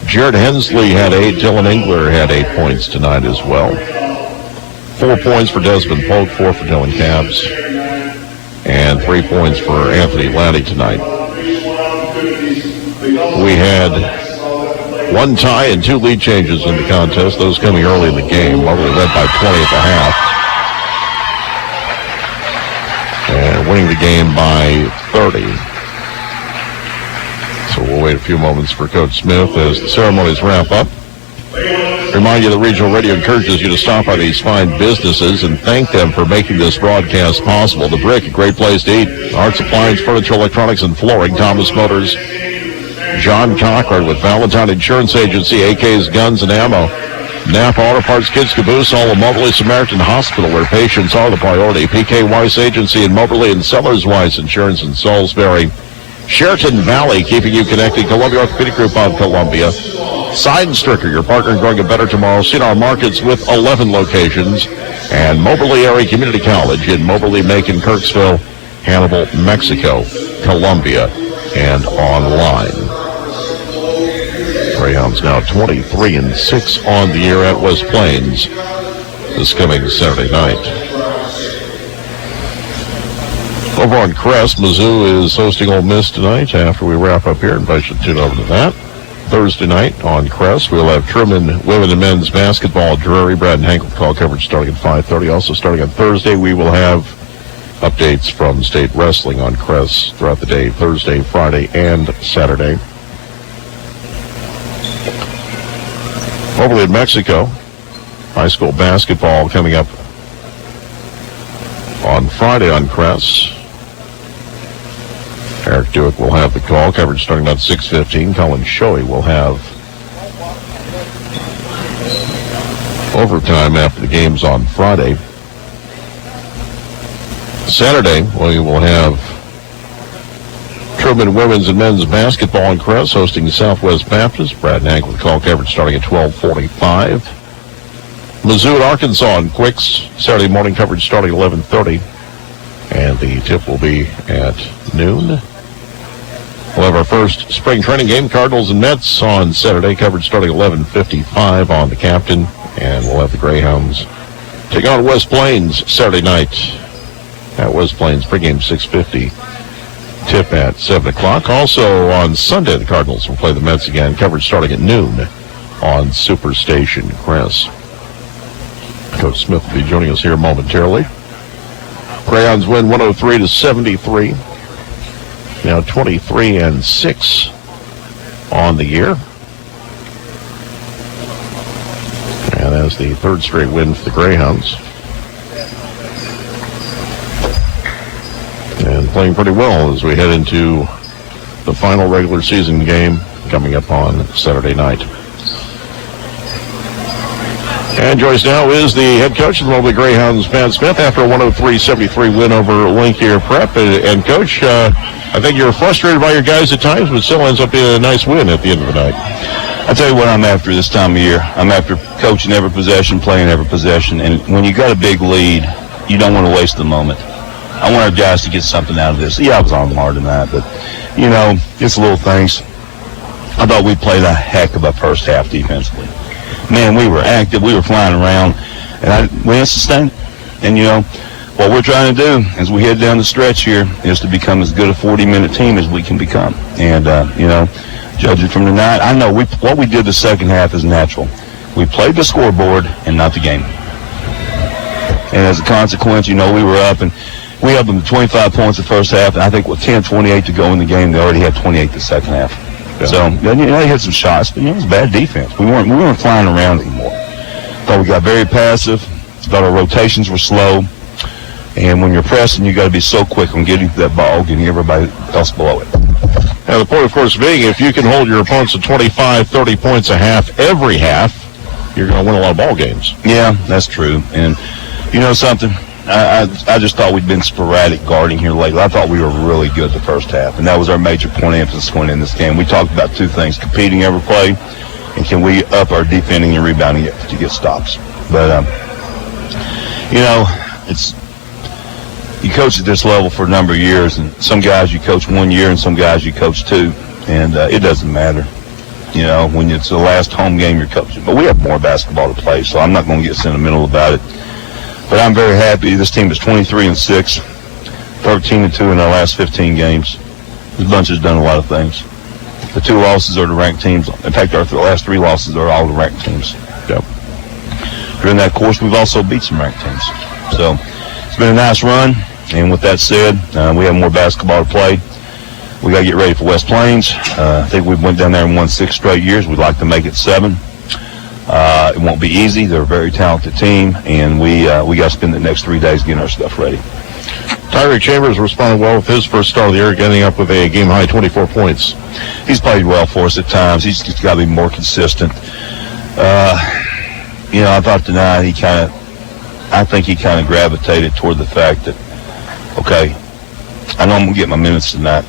Jared Hensley had 8. Dylan Engler had 8 points tonight as well. 4 points for Desmond Polk, 4 for Dylan Cabs, and 3 points for Anthony Laddie tonight. We had 1 tie and 2 lead changes in the contest, those coming early in the game. Moberly led by 20 at the half, and winning the game by 30. So we'll wait a few moments for Coach Smith as the ceremonies wrap up. Remind you that Regional Radio encourages you to stop by these fine businesses and thank them for making this broadcast possible. The Brick, a great place to eat. Arts, Appliance, Furniture, Electronics, and Flooring. Thomas Motors. John Cochran with Valentine Insurance Agency, AK's Guns and Ammo. Napa Auto Parts, Kids Caboose, all of Moberly Samaritan Hospital, where patients are the priority. PK Weiss Agency in Moberly and Sellers Weiss Insurance in Salisbury. Sheraton Valley, keeping you connected. Columbia Orthopedic Group of Columbia. Seidenstricker, your partner in growing a better tomorrow. See our markets with 11 locations. And Moberly Area Community College in Moberly, Macon, Kirksville, Hannibal, Mexico, Columbia, and online. Greyhounds now 23-6 on the year at West Plains this coming Saturday night. Over on Crest, Mizzou is hosting Ole Miss tonight. After we wrap up here, I invite you to tune over to that. Thursday night on Crest, we'll have Truman women and men's basketball. Drury, Brad and Hank will call coverage starting at 5:30. Also starting on Thursday, we will have updates from state wrestling on Crest throughout the day, Thursday, Friday, and Saturday. Moberly in Mexico, high school basketball coming up on Friday on Crest. Eric Dewick will have the call. Coverage starting about 6:15. Colin Shoei will have overtime after the games on Friday. Saturday, we will have Truman women's and men's basketball in Crest hosting Southwest Baptist. Brad and Hank will call coverage starting at 12:45. Mizzou at Arkansas in Quicks. Saturday morning coverage starting at 11:30. And the tip will be at noon. We'll have our first spring training game, Cardinals and Mets, on Saturday. Coverage starting at 11:55 on the Captain. And we'll have the Greyhounds take on West Plains Saturday night at West Plains. Pregame 6:50. Tip at 7 o'clock. Also on Sunday, the Cardinals will play the Mets again. Coverage starting at noon on Superstation Crest. Coach Smith will be joining us here momentarily. Greyhounds win 103-73. Now 23-6 on the year. And that's the third straight win for the Greyhounds. And playing pretty well as we head into the final regular season game coming up on Saturday night. And Joyce now is the head coach of the Moberly Greyhounds, Pat Smith, after a 103-73 win over Linkier Prep. And Coach, I think you're frustrated by your guys at times, but still ends up being a nice win at the end of the night. I tell you what I'm after this time of year. I'm after coaching every possession, playing every possession. And when you got a big lead, you don't want to waste the moment. I want our guys to get something out of this. Yeah, I was on hard tonight, but, you know, it's little things. I thought we played a heck of a first half defensively. Man, we were active. We were flying around, and we didn't sustain it. And, you know, what we're trying to do as we head down the stretch here is to become as good a 40-minute team as we can become. And, you know, judging from tonight, I know what we did the second half is natural. We played the scoreboard and not the game. And as a consequence, you know, we were up, and we had them to 25 points the first half, and I think with 10-28 to go in the game, they already had 28 the second half. Yeah. So, you know, they had some shots, but, you know, it was bad defense. We weren't flying around anymore. Thought we got very passive. Thought our rotations were slow. And when you're pressing, you got to be so quick on getting to that ball, getting everybody else below it. Now, the point, of course, being if you can hold your opponents to 25, 30 points a half every half, you're going to win a lot of ball games. Yeah, that's true. And you know something? I just thought we'd been sporadic guarding here lately. I thought we were really good the first half, and that was our major point of emphasis going in this game. We talked about two things, competing every play, and can we up our defending and rebounding to get stops. But, you know, you coach at this level for a number of years, and some guys you coach 1 year and some guys you coach 2, and it doesn't matter. You know, when it's the last home game you're coaching. But we have more basketball to play, so I'm not going to get sentimental about it. But I'm very happy. This team is 23-6, 13-2 in our last 15 games. This bunch has done a lot of things. The 2 losses are to ranked teams. In fact, our last 3 losses are all to ranked teams. Yep. During that course, we've also beat some ranked teams. So it's been a nice run. And with that said, we have more basketball to play. We got to get ready for West Plains. I think we went down there and won 6 straight years. We'd like to make it 7. It won't be easy. They're a very talented team, and we got to spend the next 3 days getting our stuff ready. Tyreek Chambers responded well with his first start of the year, getting up with a game-high 24 points. He's played well for us at times. He's just got to be more consistent. You know, I thought tonight I think he kind of gravitated toward the fact that, okay, I know I'm going to get my minutes tonight.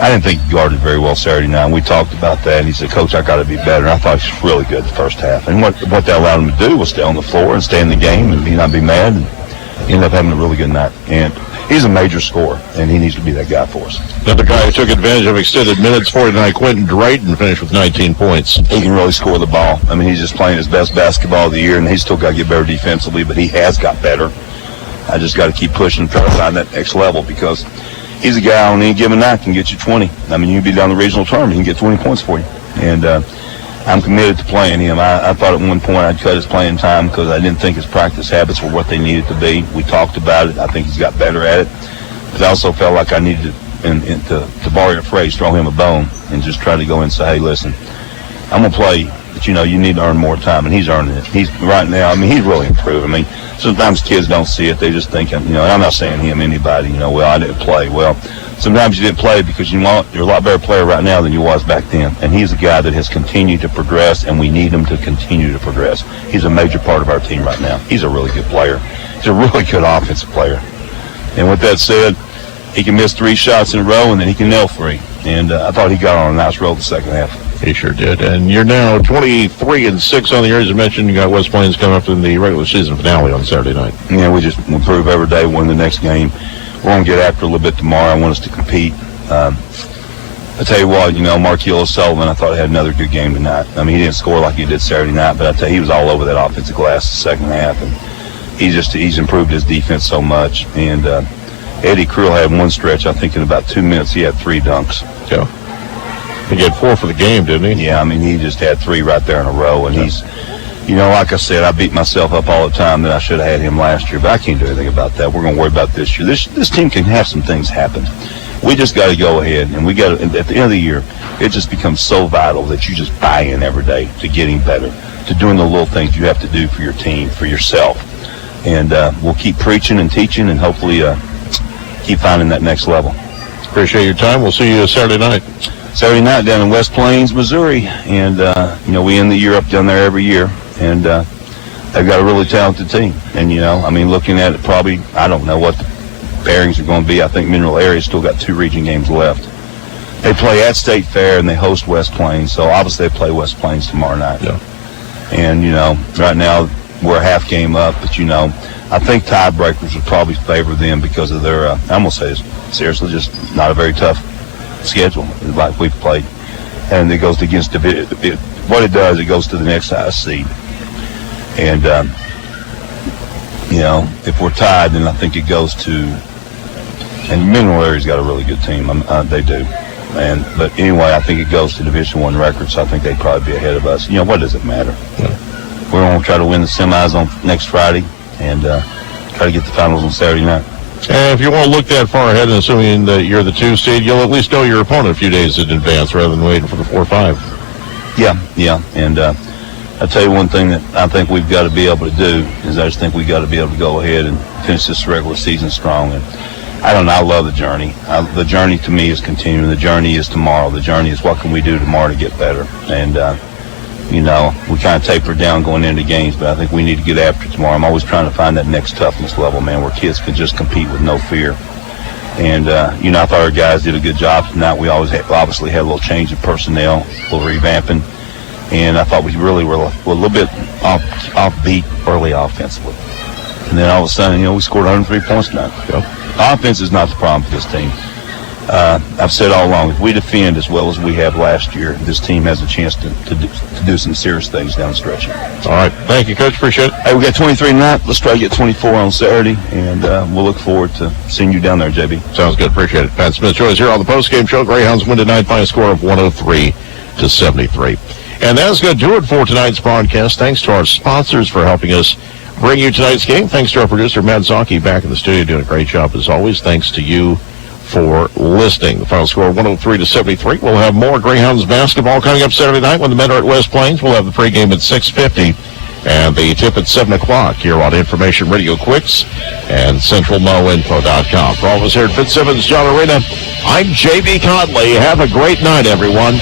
I didn't think he guarded very well Saturday night. We talked about that, and he said, Coach, I got to be better. And I thought he was really good the first half. And what that allowed him to do was stay on the floor and stay in the game and not be mad. And he ended up having a really good night. And he's a major scorer, and he needs to be that guy for us. Another guy who took advantage of extended minutes for tonight, Quentin Drayton, finished with 19 points. He can really score the ball. I mean, he's just playing his best basketball of the year, and he's still got to get better defensively, but he has got better. I just got to keep pushing and try to find that next level because he's a guy on any given night can get you 20. I mean, you can be down the regional tournament, he can get 20 points for you. And I'm committed to playing him. I thought at one point I'd cut his playing time because I didn't think his practice habits were what they needed to be. We talked about it. I think he's got better at it. But I also felt like I needed to borrow your phrase, throw him a bone and just try to go and say, hey, listen, I'm going to play, but, you know, you need to earn more time. And he's earning it. He's right now, I mean, he's really improved. I mean, sometimes kids don't see it. They just think, you know, and I'm not saying him, anybody, you know, well, I didn't play. Well, sometimes you didn't play because you're a lot better player right now than you was back then. And he's a guy that has continued to progress, and we need him to continue to progress. He's a major part of our team right now. He's a really good player. He's a really good offensive player. And with that said, he can miss 3 shots in a row, and then he can nail 3. And I thought he got on a nice roll the second half. He sure did. And you're now 23-6 on the year. As you mentioned, you got West Plains coming up in the regular season finale on Saturday night. Yeah, we just improve every day, win the next game. We're going to get after a little bit tomorrow. I want us to compete. I tell you what, you know, Marquil Sullivan, I thought he had another good game tonight. I mean, he didn't score like he did Saturday night, but I tell you, he was all over that offensive glass the second half. And he's improved his defense so much. And Eddie Creel had one stretch, I think in about 2 minutes, he had 3 dunks. Yeah. He had 4 for the game, didn't he? Yeah, I mean, he just had 3 right there in a row, and he's like I said, I beat myself up all the time that I should have had him last year, but I can't do anything about that. We're going to worry about this year. This team can have some things happen. We just got to go ahead, and we got to, at the end of the year, it just becomes so vital that you just buy in every day to getting better, to doing the little things you have to do for your team, for yourself. And we'll keep preaching and teaching and hopefully keep finding that next level. Appreciate your time. We'll see you Saturday night. Saturday night down in West Plains, Missouri. And, we end the year up down there every year. And they've got a really talented team. And, looking at it, probably, I don't know what the bearings are going to be. I think Mineral Area's still got 2 region games left. They play at State Fair, and they host West Plains. So, obviously, they play West Plains tomorrow night. Yeah. And, right now we're a half game up. But, I think tiebreakers would probably favor them because of their, I'm going to say this seriously, just not a very tough schedule like we've played. And it goes against what it does, it goes to the next highest seed. And, if we're tied, then I think it goes to, and Mineral Area's got a really good team. They do. But anyway, I think it goes to Division I records, so I think they'd probably be ahead of us. What does it matter? Yeah. We're going to try to win the semis on next Friday and try to get the finals on Saturday night. And if you want to look that far ahead, and assuming that you're the 2 seed, you'll at least know your opponent a few days in advance rather than waiting for the 4 or 5. Yeah. And I'll tell you one thing that I think we've got to be able to do is I just think we've got to be able to go ahead and finish this regular season strong. And I don't know, I love the journey. The journey to me is continuing. The journey is tomorrow. The journey is what can we do tomorrow to get better. And, we kind of taper down going into games, but I think we need to get after it tomorrow. I'm always trying to find that next toughness level, man, where kids can just compete with no fear. And, I thought our guys did a good job tonight. We obviously had a little change of personnel, a little revamping. And I thought we really were a little bit offbeat early offensively. And then all of a sudden, we scored 103 points tonight. Offense is not the problem for this team. I've said all along, if we defend as well as we have last year, this team has a chance to do some serious things down the stretch. All right. Thank you, Coach. Appreciate it. Hey, we got 23 tonight. Let's try to get 24 on Saturday, and we'll look forward to seeing you down there, JB. Sounds good. Appreciate it. Pat Smith joins here on the postgame show. Greyhounds win tonight by a score of 103-73. And that's going to do it for tonight's broadcast. Thanks to our sponsors for helping us bring you tonight's game. Thanks to our producer, Matt Zocchi, back in the studio doing a great job as always. Thanks to you for listening. The final score 103-73. We'll have more Greyhounds basketball coming up Saturday night when the men are at West Plains. We'll have the pregame at 6:50 and the tip at 7 o'clock here on Information Radio Quicks and CentralMoInfo.com. For all of us here at Fitzsimmons John Arena, I'm J.B. Conley. Have a great night, everyone.